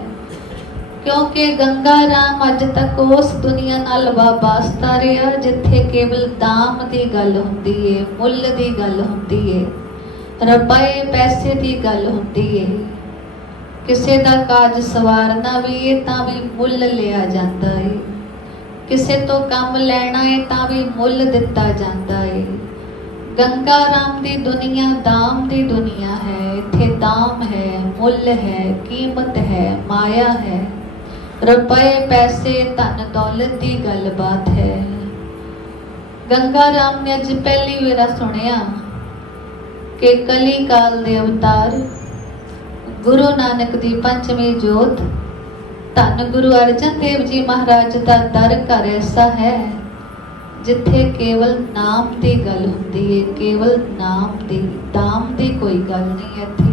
ਕਿਉਂਕਿ ਗੰਗਾ ਰਾਮ ਅੱਜ ਤੱਕ ਉਸ ਦੁਨੀਆ ਨਾਲ ਵਾਬਸਤਾ ਰਿਹਾ ਜਿੱਥੇ ਕੇਵਲ ਦਾਮ ਦੀ ਗੱਲ ਹੁੰਦੀ ਏ, ਮੁੱਲ ਦੀ ਗੱਲ ਹੁੰਦੀ ਏ, ਰੁਪਏ ਪੈਸੇ ਦੀ ਗੱਲ ਹੁੰਦੀ ਏ। ਕਿਸੇ ਦਾ ਕਾਜ ਸਵਾਰਨਾ ਵੀ ਏ ਤਾਂ ਵੀ ਮੁੱਲ ਲਿਆ ਜਾਂਦਾ ਏ, ਕਿਸੇ ਤੋਂ ਕੰਮ ਲੈਣਾ ਏ ਤਾਂ ਵੀ ਮੁੱਲ ਦਿੱਤਾ ਜਾਂਦਾ ਏ। ਗੰਗਾ ਰਾਮ ਦੀ ਦੁਨੀਆ ਦਾਮ ਦੀ ਦੁਨੀਆ ਹੈ। ਇੱਥੇ ਦਾਮ ਹੈ, ਮੁੱਲ ਹੈ, ਕੀਮਤ ਹੈ, ਮਾਇਆ ਹੈ, ਰੁਪਏ ਪੈਸੇ ਧਨ ਦੌਲਤ ਦੀ ਗੱਲਬਾਤ ਹੈ। ਗੰਗਾ ਰਾਮ ਨੇ ਅੱਜ ਪਹਿਲੀ ਵੇਰਾ ਸੁਣਿਆ ਕਿ ਕਲੀ ਕਾਲ ਦੇ ਅਵਤਾਰ ਗੁਰੂ ਨਾਨਕ ਦੀ ਪੰਚਵੀਂ ਜੋਤ ਧੰਨ ਗੁਰੂ ਅਰਜਨ ਦੇਵ ਜੀ ਮਹਾਰਾਜ ਦਾ ਦਰ ਘਰ ਐਸਾ ਹੈ ਜਿੱਥੇ ਕੇਵਲ ਨਾਮ ਦੀ ਗੱਲ ਹੁੰਦੀ ਹੈ, ਕੇਵਲ ਨਾਮ ਦੀ, ਦਾਮ ਦੀ ਕੋਈ ਗੱਲ ਨਹੀਂ। ਇੱਥੇ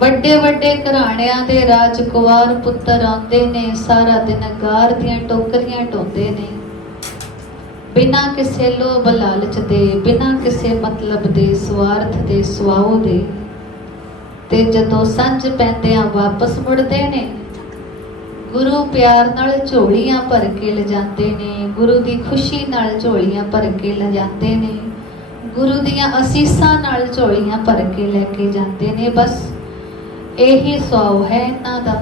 ਵੱਡੇ ਵੱਡੇ ਘਰਾਣਿਆਂ ਦੇ ਰਾਜਕੁਮਾਰ ਪੁੱਤਰ ਆਉਂਦੇ ਨੇ, ਸਾਰਾ ਦਿਨ ਗਾਰ ਦੀਆਂ ਟੋਕਰੀਆਂ ਢੋਂਦੇ ਨੇ, ਬਿਨਾਂ ਕਿਸੇ ਲੋਭ ਲਾਲਚ ਦੇ, ਬਿਨਾਂ ਕਿਸੇ ਮਤਲਬ ਦੇ, ਸਵਾਰਥ ਦੇ, ਸੁਆਓ ਦੇ। ਤੇ ਜਦੋਂ ਸੰਝ ਪੈਂਦਿਆਂ ਵਾਪਸ ਮੁੜਦੇ ਨੇ, ਗੁਰੂ ਪਿਆਰ ਨਾਲ ਝੋਲੀਆਂ ਭਰ ਕੇ ਲਿਜਾਂਦੇ ਨੇ, ਗੁਰੂ ਦੀ ਖੁਸ਼ੀ ਨਾਲ ਝੋਲੀਆਂ ਭਰ ਕੇ ਲਿਜਾਂਦੇ ਨੇ, ਗੁਰੂ ਦੀਆਂ ਅਸੀਸਾਂ ਨਾਲ ਝੋਲੀਆਂ ਭਰ ਕੇ ਲੈ ਕੇ ਜਾਂਦੇ ਨੇ। ਬਸ ਇਹੀ ਸੁਆਉ ਹੈ ਇਹਨਾਂ ਦਾ,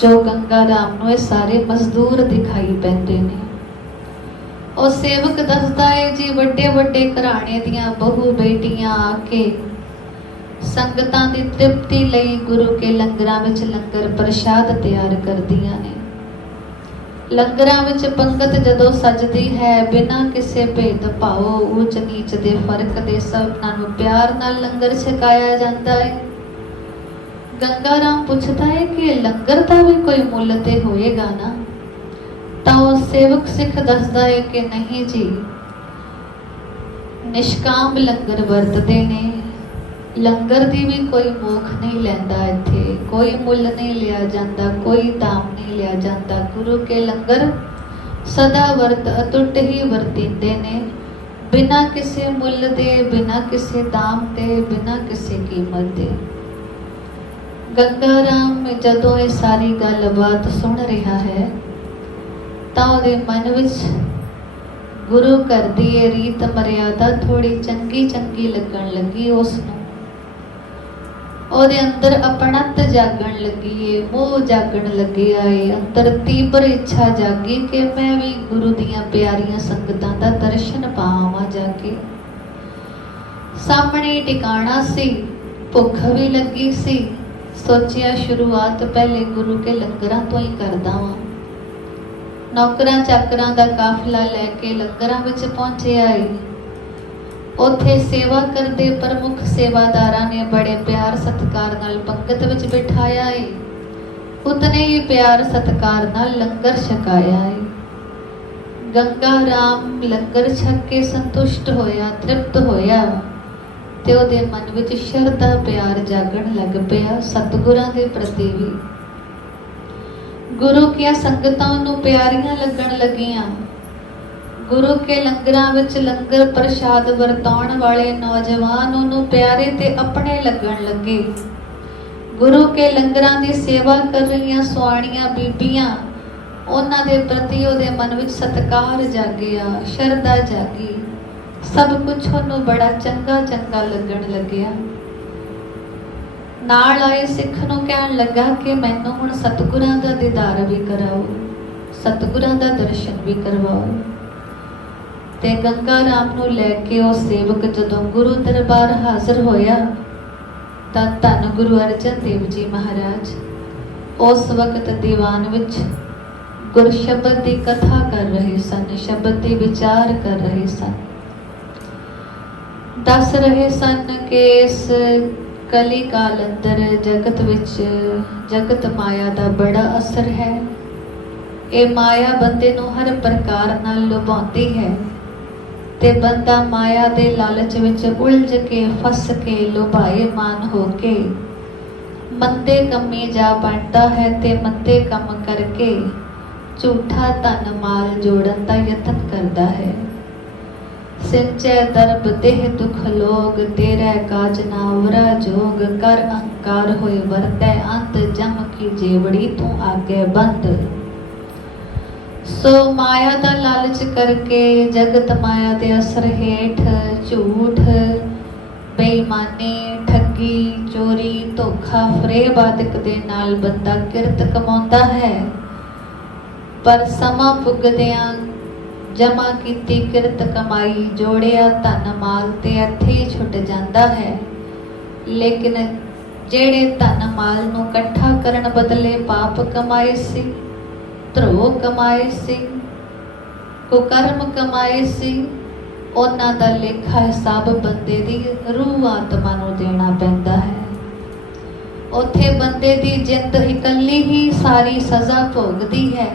ਜੋ ਗੰਗਾ ਰਾਮ ਨੂੰ ਇਹ ਸਾਰੇ ਮਜ਼ਦੂਰ ਦਿਖਾਈ ਪੈਂਦੇ ਨੇ। ਉਹ ਸੇਵਕ ਦੱਸਦਾ ਹੈ ਜੀ, ਵੱਡੇ ਵੱਡੇ ਘਰਾਣੇ ਦੀਆਂ ਬਹੂ ਬੇਟੀਆਂ ਆ ਕੇ ਸੰਗਤਾਂ ਦੀ ਤ੍ਰਿਪਤੀ ਲਈ ਗੁਰੂ ਕੇ ਲੰਗਰਾਂ ਵਿੱਚ ਲੰਗਰ ਪ੍ਰਸ਼ਾਦ ਤਿਆਰ ਕਰਦੀਆਂ ਨੇ। ਲੰਗਰਾਂ ਵਿੱਚ ਪੰਗਤ ਜਦੋਂ ਸਜਦੀ ਹੈ, ਬਿਨਾਂ ਕਿਸੇ ਭੇਦ ਭਾਵ ਊਚ ਨੀਚ ਦੇ ਫਰਕ ਦੇ ਸਭਨਾਂ ਨੂੰ ਪਿਆਰ ਨਾਲ ਲੰਗਰ ਛਕਾਇਆ ਜਾਂਦਾ ਹੈ। ਗੰਗਾ ਰਾਮ ਪੁੱਛਦਾ ਹੈ ਕਿ ਲੰਗਰ ਦਾ ਵੀ ਕੋਈ ਮੁੱਲ ਤੇ ਹੋਏਗਾ ਨਾ? ਤਾਂ ਉਹ ਸੇਵਕ ਸਿੱਖ ਦੱਸਦਾ ਹੈ ਕਿ ਨਹੀਂ ਜੀ, ਨਿਸ਼ਕਾਮ ਲੰਗਰ ਵਰਤਦੇ ਨੇ, लंगर दी भी कोई मोख नहीं लैंदा इत्थे, कोई मुल नहीं लिया जाता, कोई दाम नहीं लिया जाता। गुरु के लंगर सदा वर्त अटुट ही वरतींदे ने, बिना किसी मुल दे, बिना किसी दाम दे, बिना किसी कीमत दे। गंगा राम जदों ये सारी गलबात सुन रहा है तां उहदे मन विच गुरु घर दी ये रीत मर्यादा थोड़ी चंगी चंगी लगन लगी। उसनूं ਉਹਦੇ अंदर अपणत जागण लगी है, मोह जागण लगिया है, अंदर तीव्र इच्छा जागी कि मैं भी गुरु दियां प्यारियां संगतां दा दर्शन पावां जाके। सामने टिकाणा सी, भुख भी लगी सी, सोचिया शुरुआत पहले गुरु के लंगरां तो ही करदा वां। नौकरां चाकरां दा काफिला लैके लंगरां विच पहुंचिया है। उत्थे सेवा करते प्रमुख सेवादारां ने बड़े प्यार सत्कार नाल पंगत विच बिठाया है, उतने ही प्यार सत्कार नाल लंगर छकाया है। गंगा राम लंगर छक के संतुष्ट होया, तृप्त होया ते उहदे मन विच शरधा प्यार जागण लग पिया सतगुरां दे प्रति भी। गुरु कीਆਂ संगतां नूं प्यारियां लगण लगियां। गुरु के लंगरां विच लंगर प्रसाद वरताउण वाले नौजवान उन्होंने प्यारे ते अपने लगन लगे। गुरु के लंगरां दी सेवा कर रही सुआणियां बीबियां उन्हां दे प्रति उहदे मन विच सत्कार जागिया, शरधा जागी, सब कुछ उन्होंने बड़ा चंगा चंगा लगन लग्या। नाल आए सिख नूं कहण लगा कि मैनूं हुण सतगुरां दा दीदार भी कराओ, सतगुरां दा दर्शन भी करवाओ। ते गंगा राम नूं लैके वो सेवक जदों गुरु दरबार हाजिर होया तां धन गुरु अर्जन देव जी महाराज उस वक्त दीवान विच गुर शब्द की कथा कर रहे सन, शब्द की विचार कर रहे सन। दस रहे सन कि इस कली काल अंदर जगत विच जगत माया का बड़ा असर है। ये माया बंदे नूं हर प्रकार नाल लुभाउंदी है ते बंदा माया दे लालच विच उलझ के फस के लुभाए मान हो के मंदे कम्मी जा बनता है ते मंदे कम करके झूठा धन माल जोड़न दा यतन करता है। सिंचै दर्ब देह दुख लोग, तेरै काज नावरा जोग, कर अहंकार होए वरतै अंत, जम की जेवड़ी तू आगे बंद। सो माया का लालच करके जगत माया के असर हेठ झूठ, बेईमानी, ठगी, चोरी, धोखा, फरेब आदि दे नाल बंदा किरत कमाउंदा है। पर समा पुगदियां जमा कीती किरत कमाई जोड़िया धन माल ते इत्थे ही छुट जांदा है। लेकिन जेड़े धन माल नूं इकट्ठा करन बदले पाप कमाए सी, ਧਰੋਹ कमाए सी, कुकर्म कमाए सी, उन्हां दा लेखा हिसाब बंदे दी रूह आत्मा नूं देना पैंदा है। उत्थे बंदे दी जिंद इकल्ली ही सारी सज़ा भोगदी है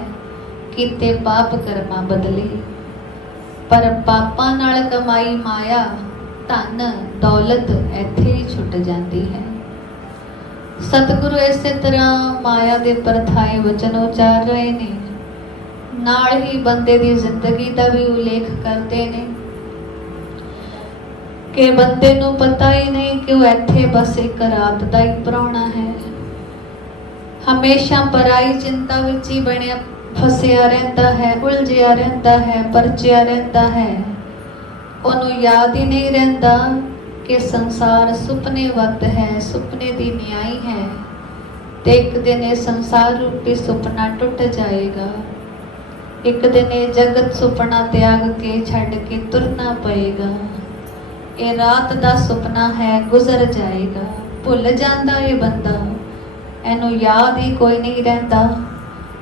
कीते पाप कर्मां बदले। पर पापां नाल कमाई माया धन दौलत इत्थे ही छुट जाती है। सतगुरु इस तरह माया के परथाए वचन उचार रहे ने, नाल ही बंदे की जिंदगी का भी उल्लेख करते ने कि बंदे नूं पता ही नहीं कि वह इत्थे बस एक रात का ही प्राहुणा है। हमेशा पराई चिंता विच ही बनिया फसिया रहता है, उलझिया रहता है, परचिया रहता है। उन्होंने याद ही नहीं रहता कि संसार सुपने वक्त है, सुपने की न्याई है। ते एक दिन ये संसार रूपी सुपना टुट जाएगा, एक दिन ये जगत सुपना त्याग के छड़ के तुरना पएगा। ये रात का सुपना है, गुजर जाएगा, भुल जाता ये बंदा, इनू याद ही कोई नहीं रहता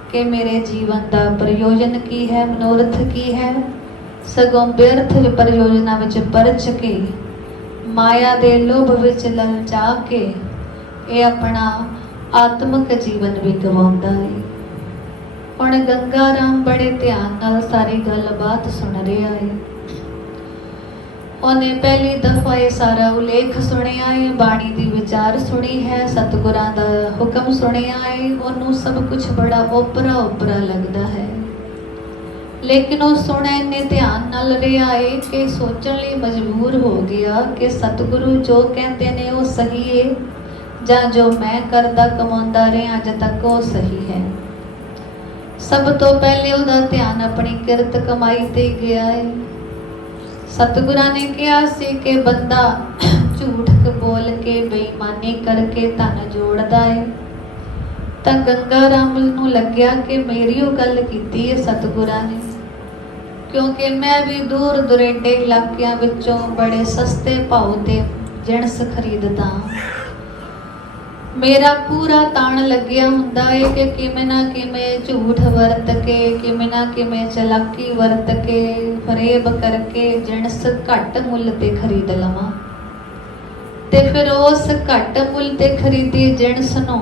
कि मेरे जीवन का प्रयोजन की है, मनोरथ की है। सगों व्यर्थ प्रयोजना विच परच के माया दे लोभ विच ललचा के ये अपना आत्मक जीवन भी गवाउंदा है। हुण गंगा राम बड़े ध्यान नाल सारी गलबात सुन रहा है। ਉਹਨੇ ਪਹਿਲੀ ਦਫਾ ਇਹ ਸਾਰਾ ਉਲੇਖ ਸੁਣਿਆ ਹੈ, ਬਾਣੀ ਦੀ ਵਿਚਾਰ ਸੁਣੀ ਹੈ, ਸਤਿਗੁਰਾਂ ਦਾ ਹੁਕਮ ਸੁਣਿਆ ਹੈ। ਉਹਨੂੰ ਸਭ ਕੁਝ ਬੜਾ ਓਪਰਾ ਓਪਰਾ ਲੱਗਦਾ ਹੈ, ਲੇਕਿਨ ਉਹ ਸੁਣੇ ਨੇ ਧਿਆਨ ਨਾਲ ਰਿਹਾ ਹੈ ਕਿ ਸੋਚਣ ਲਈ ਮਜਬੂਰ ਹੋ ਗਿਆ ਕਿ ਸਤਿਗੁਰੂ ਜੋ ਕਹਿੰਦੇ ਨੇ ਉਹ ਸਹੀ ਹੈ ਜਾਂ ਜੋ ਮੈਂ ਕਰਦਾ ਕਮਾਉਂਦਾ ਰਿਹਾ ਅੱਜ ਤੱਕ ਉਹ ਸਹੀ ਹੈ। ਸਭ ਤੋਂ ਪਹਿਲੇ ਉਹਦਾ ਧਿਆਨ ਆਪਣੀ ਕਿਰਤ ਕਮਾਈ ਤੇ ਗਿਆ ਹੈ। ਸਤਿਗੁਰਾਂ ਨੇ ਕਿਹਾ ਸੀ ਕਿ ਬੰਦਾ ਝੂਠ ਬੋਲ ਕੇ ਬੇਈਮਾਨੀ ਕਰਕੇ ਧਨ ਜੋੜਦਾ ਹੈ, ਤਾਂ ਗੰਗਾ ਰਾਮ ਨੂੰ ਲੱਗਿਆ ਕਿ ਮੇਰੀ ਉਹ ਗੱਲ ਕੀਤੀ ਹੈ ਸਤਿਗੁਰਾਂ ਨੇ, ਕਿਉਂਕਿ ਮੈਂ ਵੀ ਦੂਰ ਦੁਰੇਡੇ ਇਲਾਕਿਆਂ ਵਿੱਚੋਂ ਬੜੇ ਸਸਤੇ ਭਾਅ ਤੇ ਜਿਣਸ ਖਰੀਦਦਾ। ਮੇਰਾ ਪੂਰਾ ਤਾਣ ਲੱਗਿਆ ਹੁੰਦਾ ਹੈ ਕਿ ਕਿਵੇਂ ਨਾ ਕਿਵੇਂ ਝੂਠ ਵਰਤ ਕੇ, ਕਿਵੇਂ ਨਾ ਕਿਵੇਂ ਚਲਾਕੀ ਵਰਤ ਕੇ, ਫਰੇਬ ਕਰਕੇ ਜਿਣਸ ਘੱਟ ਮੁੱਲ ਤੇ ਖਰੀਦ ਲਵਾਂ, ਤੇ ਫਿਰ ਉਸ ਘੱਟ ਮੁੱਲ ਤੇ ਖਰੀਦੀ ਜਿਣਸ ਨੂੰ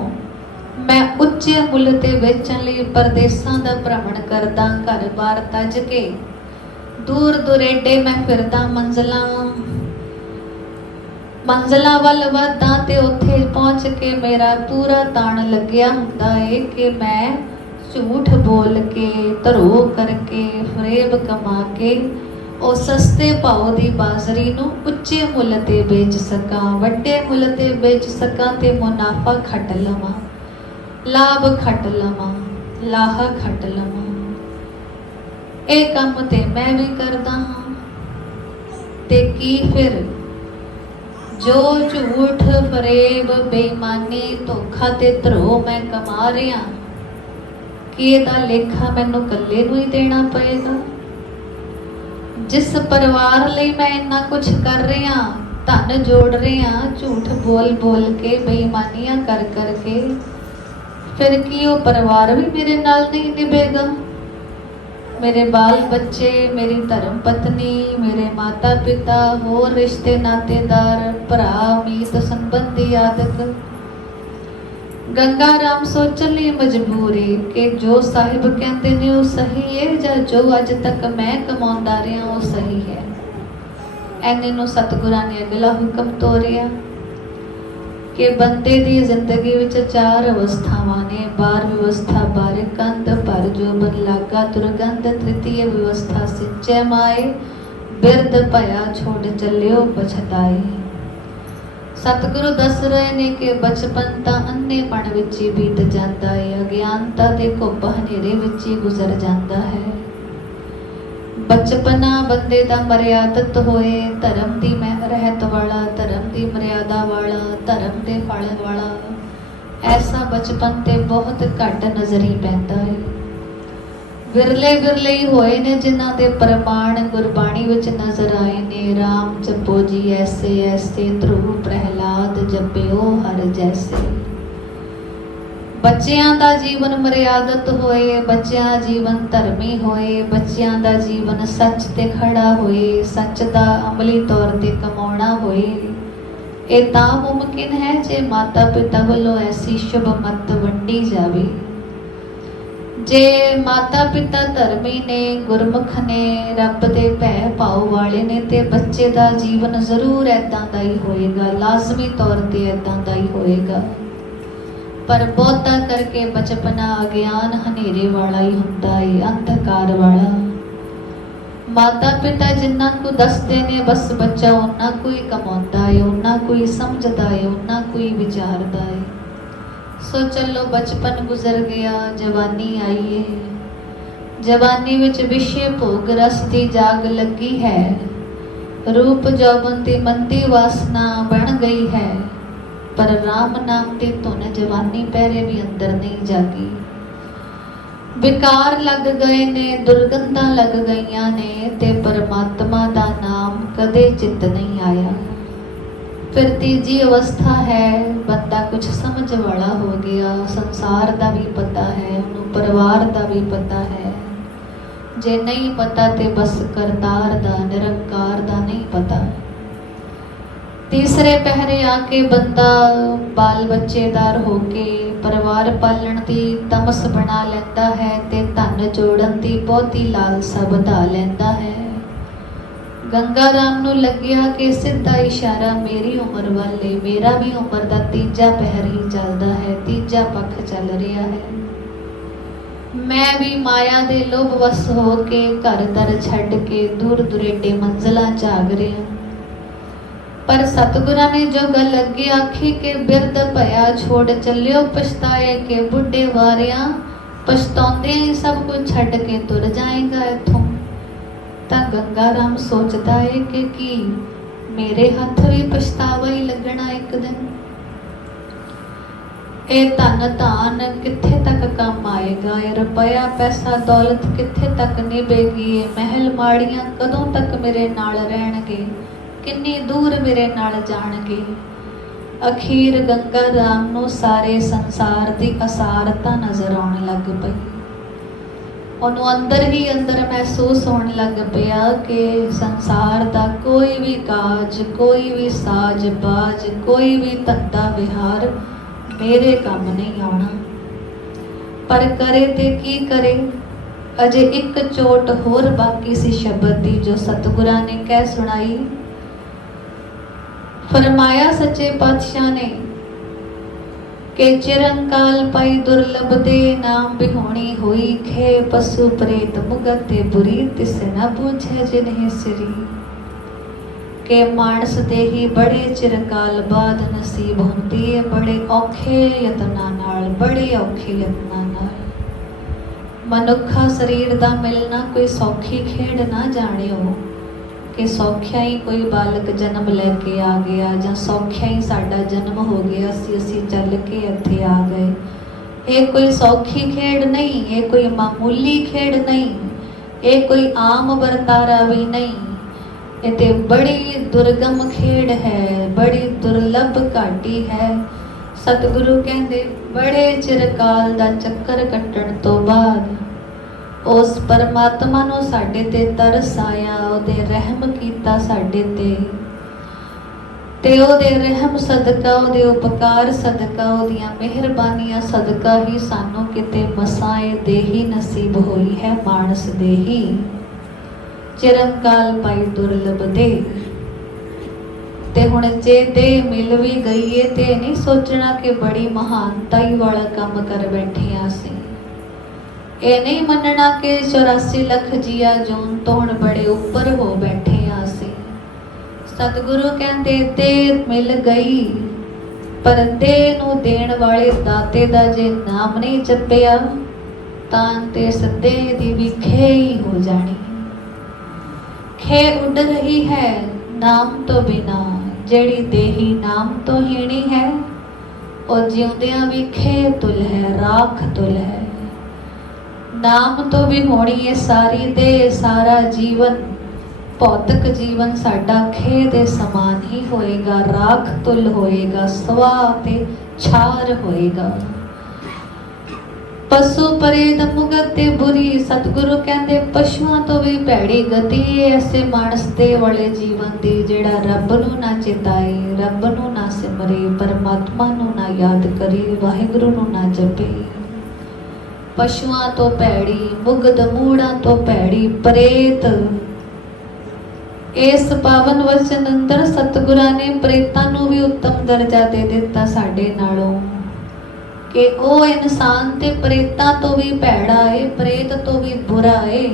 ਮੈਂ ਉੱਚੇ ਮੁੱਲ ਤੇ ਵੇਚਣ ਲਈ ਪਰਦੇਸਾਂ ਦਾ ਭ੍ਰਮਣ ਕਰਦਾ, ਘਰ-ਬਾਰ ਤੱਜ ਕੇ ਦੂਰ ਦੁਰੇਡੇ ਮੈਂ ਫਿਰਦਾ, ਮੰਜ਼ਲਾਂ ਵੱਲ ਵਧਦਾ, ਤੇ ਉੱਥੇ ਪਹੁੰਚ ਕੇ ਮੇਰਾ ਪੂਰਾ ਤਾਣ ਲੱਗਿਆ ਹੁੰਦਾ ਹੈ ਕਿ ਮੈਂ ਝੂਠ ਬੋਲ ਕੇ, ਧਰੋ ਕਰਕੇ, ਫਰੇਬ ਕਮਾ ਕੇ ਉਹ ਸਸਤੇ ਭਾਅ ਦੀ ਬਾਜ਼ਰੀ ਨੂੰ ਉੱਚੇ ਮੁੱਲ ਤੇ ਵੇਚ ਸਕਾਂ, ਵੱਡੇ ਮੁੱਲ ਤੇ ਵੇਚ ਸਕਾਂ ਤੇ ਮੁਨਾਫਾ ਖੱਟ ਲਵਾਂ, ਲਾਭ ਖੱਟ ਲਵਾਂ, ਲਾਹਾ ਖੱਟ ਲਵਾਂ। ਇਹ ਕੰਮ ਤੇ ਮੈਂ ਵੀ ਕਰਦਾ ਹਾਂ, ਤੇ ਕੀ ਫਿਰ ਜੋ ਝੂਠ, ਫਰੇਬ, ਬੇਈਮਾਨੀ, ਧੋਖਾ ਤੇ ਧਰੋ ਮੈਂ ਕਮਾ ਰਿਹਾ, ਕੀ ਇਹਦਾ ਲੇਖਾ ਮੈਨੂੰ ਇਕੱਲੇ ਨੂੰ ਹੀ ਦੇਣਾ ਪਏਗਾ? ਜਿਸ ਪਰਿਵਾਰ ਲਈ ਮੈਂ ਇੰਨਾ ਕੁਝ ਕਰ ਰਿਹਾ, ਧਨ ਜੋੜ ਰਿਹਾ, ਝੂਠ ਬੋਲ ਬੋਲ ਕੇ, ਬੇਈਮਾਨੀਆਂ ਕਰ ਕਰਕੇ, ਫਿਰ ਕੀ ਉਹ ਪਰਿਵਾਰ ਵੀ ਮੇਰੇ ਨਾਲ ਨਹੀਂ ਨਿਭੇਗਾ? ਮੇਰੇ ਬਾਲ ਬੱਚੇ, ਮੇਰੀ ਧਰਮ ਪਤਨੀ, ਮੇਰੇ ਮਾਤਾ ਪਿਤਾ, ਹੋਰ ਰਿਸ਼ਤੇ ਨਾਤੇਦਾਰ, ਭਰਾ, ਮੀਤ ਸੰਬੰਧੀ ਆਦਿਕ। ਗੰਗਾ ਰਾਮ ਸੋਚਣ ਲਈ ਮਜਬੂਰ ਹੈ ਕਿ ਜੋ ਸਾਹਿਬ ਕਹਿੰਦੇ ਨੇ ਉਹ ਸਹੀ ਹੈ ਜਾਂ ਜੋ ਅੱਜ ਤੱਕ ਮੈਂ ਕਮਾਉਂਦਾ ਰਿਹਾ ਉਹ ਸਹੀ ਹੈ। ਐਨੇ ਨੂੰ ਸਤਿਗੁਰਾਂ ਨੇ ਅਗਲਾ ਹੁਕਮ ਤੋਰਿਆ ਕਿ ਬੰਦੇ ਦੀ ਜ਼ਿੰਦਗੀ ਵਿੱਚ 4 ਅਵਸਥਾਵਾਂ ਨੇ। ਬਾਰ ਵਿਵਸਥਾ ਬਾਰਿਕੰਦ, ਪਰ ਜੋਬਨ ਲਾਗਾ ਦੁਰਗੰਧ, ਤ੍ਰਿਤੀਯ ਵਿਵਸਥਾ ਸਿੰਚੈ ਮਾਏ, ਬਿਰਧ ਭਇਆ ਛੋੜ ਚੱਲਿਓ ਪਛਤਾਏ। ਸਤਿਗੁਰੂ ਦੱਸ ਰਹੇ ਨੇ ਕਿ ਬਚਪਨ ਤਾਂ ਅੰਨੇਪਣ ਵਿੱਚ ਹੀ ਬੀਤ ਜਾਂਦਾ ਹੈ, ਅਗਿਆਨਤਾ ਦੇ ਘੁੱਪ ਹਨੇਰੇ ਵਿੱਚ ਹੀ ਗੁਜ਼ਰ ਜਾਂਦਾ ਹੈ। ਬਚਪਨਾ ਬੰਦੇ ਦਾ ਮਰਿਆਦਤ ਹੋਏ, ਧਰਮ ਦੀ ਰਹਿਤ ਵਾਲਾ, ਧਰਮ ਦੀ ਮਰਿਆਦਾ ਵਾਲਾ, ਧਰਮ ਦੇ ਫਲ ਵਾਲਾ, ਐਸਾ ਬਚਪਨ ਤੇ ਬਹੁਤ ਘੱਟ ਨਜ਼ਰੀ ਪੈਂਦਾ ਹੈ। ਵਿਰਲੇ ਵਿਰਲੇ ਹੀ ਹੋਏ ਨੇ ਜਿਨ੍ਹਾਂ ਦੇ ਪ੍ਰਮਾਣ ਗੁਰਬਾਣੀ ਵਿੱਚ ਨਜ਼ਰ ਆਏ ਨੇ। ਰਾਮ ਜਪੋ ਜੀ ਐਸੇ ਐਸੇ, ਧਰੁਵ ਪ੍ਰਹਿਲਾਦ ਜਪਿਓ ਹਰ ਜੈਸੇ। ਬੱਚਿਆਂ ਦਾ ਜੀਵਨ ਮਰਿਆਦਤ ਹੋਏ, ਬੱਚਿਆਂ ਦਾ ਜੀਵਨ ਧਰਮੀ ਹੋਏ, ਬੱਚਿਆਂ ਦਾ ਜੀਵਨ ਸੱਚ ਤੇ ਖੜਾ ਹੋਏ, ਸੱਚ ਦਾ ਅਮਲੀ ਤੌਰ ਤੇ ਕਮਾਉਣਾ ਹੋਏ। ਇਹ ਤਾਂ ਮੁਮਕਿਨ ਹੈ ਜੇ ਮਾਤਾ ਪਿਤਾ ਵੱਲੋਂ ਐਸੀ ਸ਼ੁਭ ਮੱਤ ਵੰਡੀ ਜਾਵੇ। ਜੇ ਮਾਤਾ ਪਿਤਾ ਧਰਮੀ ਨੇ, ਗੁਰਮੁਖ ਨੇ, ਰੱਬ ਦੇ ਭੈ ਭਾਉ ਵਾਲੇ ਨੇ, ਤੇ ਬੱਚੇ ਦਾ ਜੀਵਨ ਜ਼ਰੂਰ ਏਦਾਂ ਦਾ ਹੀ ਹੋਏਗਾ, ਲਾਜ਼ਮੀ ਤੌਰ ਤੇ ਏਦਾਂ ਦਾ ਹੀ ਹੋਏਗਾ। ਪਰ ਬਹੁਤਾ ਕਰਕੇ ਬਚਪਨਾ ਅਗਿਆਨ ਹਨੇਰੇ ਵਾਲਾ ਹੀ ਹੁੰਦਾ ਹੈ, ਅੰਧਕਾਰ ਵਾਲਾ। ਮਾਤਾ ਪਿਤਾ ਜਿੰਨਾ ਕੁ ਦੱਸਦੇ ਨੇ ਬਸ ਬੱਚਾ ਉਹਨਾਂ ਕੁ ਹੀ ਕਮਾਉਂਦਾ ਹੈ, ਉਹਨਾਂ ਕੁ ਹੀ ਸਮਝਦਾ ਹੈ, ਉਹਨਾਂ ਕੁ ਹੀ ਵਿਚਾਰਦਾ ਹੈ। ਸੋ ਚਲੋ ਬਚਪਨ ਗੁਜ਼ਰ ਗਿਆ, ਜਵਾਨੀ ਆਈ ਹੈ। ਜਵਾਨੀ ਵਿੱਚ ਵਿਸ਼ੇ ਭੋਗ ਰਸ ਦੀ ਜਾਗ ਲੱਗੀ ਹੈ, ਰੂਪ ਜੌਬਨ ਦੀ ਮੰਦੀ ਵਾਸਨਾ ਬਣ ਗਈ ਹੈ। ਪਰ ਰਾਮ ਨਾਮ ਦੀ ਧੁਨ ਜਵਾਨੀ ਪਹਿਰੇ ਵੀ ਅੰਦਰ ਨਹੀਂ ਜਾਗੀ। ਵਿਕਾਰ ਲੱਗ ਗਏ ਨੇ, ਦੁਰਗੰਧਾਂ ਲੱਗ ਗਈਆਂ ਨੇ, ਤੇ ਪਰਮਾਤਮਾ ਦਾ ਨਾਮ ਕਦੇ ਚਿੱਤ ਨਹੀਂ ਆਇਆ। ਫਿਰ ਤੀਜੀ ਅਵਸਥਾ ਹੈ, ਬੰਦਾ ਕੁਝ ਸਮਝ ਵਾਲਾ ਹੋ ਗਿਆ, ਸੰਸਾਰ ਦਾ ਵੀ ਪਤਾ ਹੈ, ਉਹਨੂੰ ਪਰਿਵਾਰ ਦਾ ਵੀ ਪਤਾ ਹੈ। ਜੇ ਨਹੀਂ ਪਤਾ ਤੇ ਬਸ ਕਰਤਾਰ ਦਾ, ਨਿਰੰਕਾਰ ਦਾ ਨਹੀਂ ਪਤਾ। ਤੀਸਰੇ ਪਹਿਰੇ ਆ ਕੇ ਬੰਦਾ ਬਾਲ ਬੱਚੇਦਾਰ ਹੋ ਕੇ ਪਰਿਵਾਰ ਪਾਲਣ ਦੀ ਤਮਸ ਬਣਾ ਲੈਂਦਾ ਹੈ ਤੇ ਧਨ ਜੋੜਨ ਦੀ ਬਹੁਤੀ ਲਾਲਸਾ ਵਧਾ ਲੈਂਦਾ ਹੈ। गंगा राम नूं लग्या कि सीधा इशारा मेरी उम्र वाले, मेरा भी उम्र का तीजा पहर ही चलता है, तीजा पख चल रहा है। मैं भी माया दे लोभ वस हो के घर दर छड़ के दूर दुरेडे मंजिलां झाग रहा। पर सतगुरां ने जो गल अगे आखी के बिरद भया छोड़ चलियो पछताए के बुढ़े वारिया, पछताउंदे ही सब कुछ छड़ के तुर जाएगा इथों। तां गंगा राम सोचता है कि मेरे हथ भी पछतावा ही लगना एक दिन। ए धन धान कित्थे तक काम आएगा, ये रुपया पैसा दौलत कित्थे तक निभेगी, ये महल माड़ियां कदों तक मेरे नाल रहणगे, किन्नी दूर मेरे नाल जाणगे। अखीर गंगा राम नूं सारे संसार दी असारता नज़र आउण लग पई। उन्होंने अंदर ही अंदर महसूस होने लग पिया कि संसार का कोई भी काज, कोई भी साज बाज, कोई भी धंधा विहार मेरे काम नहीं आना। पर करे ते की करे, अजे एक चोट होर बाकी सी शब्द दी जो सतगुरां ने कह सुनाई। फरमाया सच्चे पातशाह ने के चिरंकाल पाई दुर्लभ दे नाम बिहोणी हुई, खे पशु प्रेत मुगते बुरी तिस न बूझे जिन्हें सिरी। के मानस दे ही बड़े चिरकाल बाद नसीब हुंदी है, बड़े औखे यत्नां नाल, बड़े औखे यत्नां नाल। मनुखा शरीर दा मिलना कोई सौखी खेड़ ना जाणियो कि सौख्या ही कोई बालक जन्म लैके आ गया, जां सौख्या ही साडा जन्म हो गया, असी चल के इत्थे आ गए। ये कोई सौखी खेड़ नहीं, ये कोई मामूली खेड़ नहीं, ये कोई आम बरतारा भी नहीं, ये ते बड़ी दुर्गम खेड़ है, बड़ी दुर्लभ घाटी है। सतगुरु कहंदे बड़े चिरकाल दा चक्कर कट्टण तो बाद उस परमात्मा नूं साडे ते तरस आया, ओदे रहम कीता साडे ते ओदे रहम सदका, ओदे उपकार सदका, ओदियां मेहरबानियां सदका ही सानू किते मसाए देही नसीब होई है, मानस देही चिरंकाल पाई दुर्लभ दे। ते हुण जे दे मिल भी गई है ते नहीं सोचना कि बड़ी महानताई वाला काम कर बैठे असीं। ये नहीं मनना कि 84 लख जिया जून तो हुण बड़े ऊपर हो बैठे असीं। सतगुरु कहंदे दे मिल गई, पर दे नूं देण वाले दाते दा जे नाम नहीं जपिया तां ते सदे दी भी खे ही हो जानी। खे उड़ रही है नाम तो बिना, जेड़ी देही नाम तो हीणी है, और जिउंदियां भी खे तुल है, राख तुल है। नाम तो भी होनी है सारी दे, सारा जीवन भौतिक जीवन साडा खे दे समान ही होएगा, राख तुल होएगा, स्वा ते छार होएगा। पशु परेत मुगत ते बुरी, सतगुरु कहंदे पशुआं तो भी भैड़ी गति ऐसे मानस दे वाले जीवन दी जेड़ा रब नूं ना चिताए, रब नूं ना सिमरे, परमात्मा नूं ना याद करे, वाहिगुरु नूं ना जपे। पशुआं तो भैड़ी, मुगद मूड़ा तो भैड़ी, प्रेत। इस पावन वचन अंदर सतगुरां ने प्रेतां नूं भी उत्तम दर्जा दे दिता साडे नालों, कि ओ इंसान ते प्रेतां तो भी भैड़ा है, प्रेत तो भी बुरा है,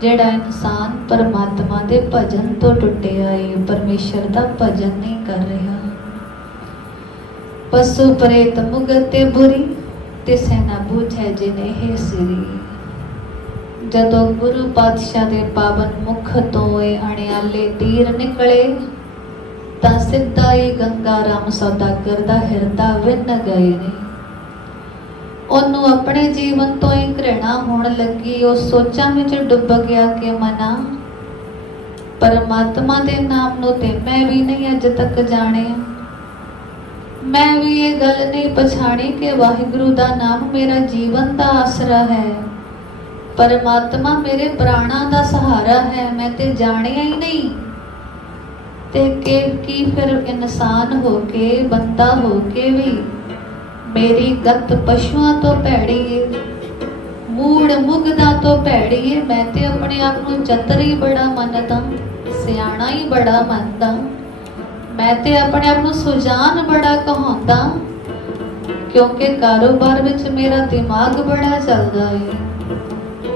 जेड़ा इंसान परमात्मा दे भजन तो टुटिया है, परमेश्वर दा भजन नहीं कर रहा। पशु प्रेत मुगत ते बुरी, तिसे न बूझे जिने हे सिरी। जदों गुरु पातशाह दे पावन मुख तो अणियाले तीर निकले तां सिद्धा ही गंगा राम सौदागर दा हिरदा विन्न गए ने। ओनू अपने जीवन तो ही घृणा होण लगी, ओ सोचां विच डुब गया कि मना परमात्मा दे नाम नूं ते मैं भी नहीं अज तक जाणिया। मैं भी ये गल नहीं पछाणी कि वाहिगुरु दा नाम मेरा जीवन दा आसरा है, परमात्मा मेरे प्राणा दा सहारा है, मैं ते जानिया ही नहीं। ते के की फिर इंसान होके, बंदा होके भी मेरी गत पशुआं तो भैड़ी है, मूड़ मुगदा तो भैड़ी है। मैं ते अपने आप नूं चतरी बड़ा मनदा, ਸਿਆਣਾ ਹੀ ਬੜਾ ਮੰਨਦਾ, ਮੈਂ ਤੇ ਆਪਣੇ ਆਪ ਨੂੰ ਸੁਜਾਨ ਬੜਾ ਕਹਾਉਂਦਾ, ਕਿਉਂਕਿ ਕਾਰੋਬਾਰ ਵਿੱਚ ਮੇਰਾ ਦਿਮਾਗ ਬੜਾ ਚੱਲਦਾ ਏ।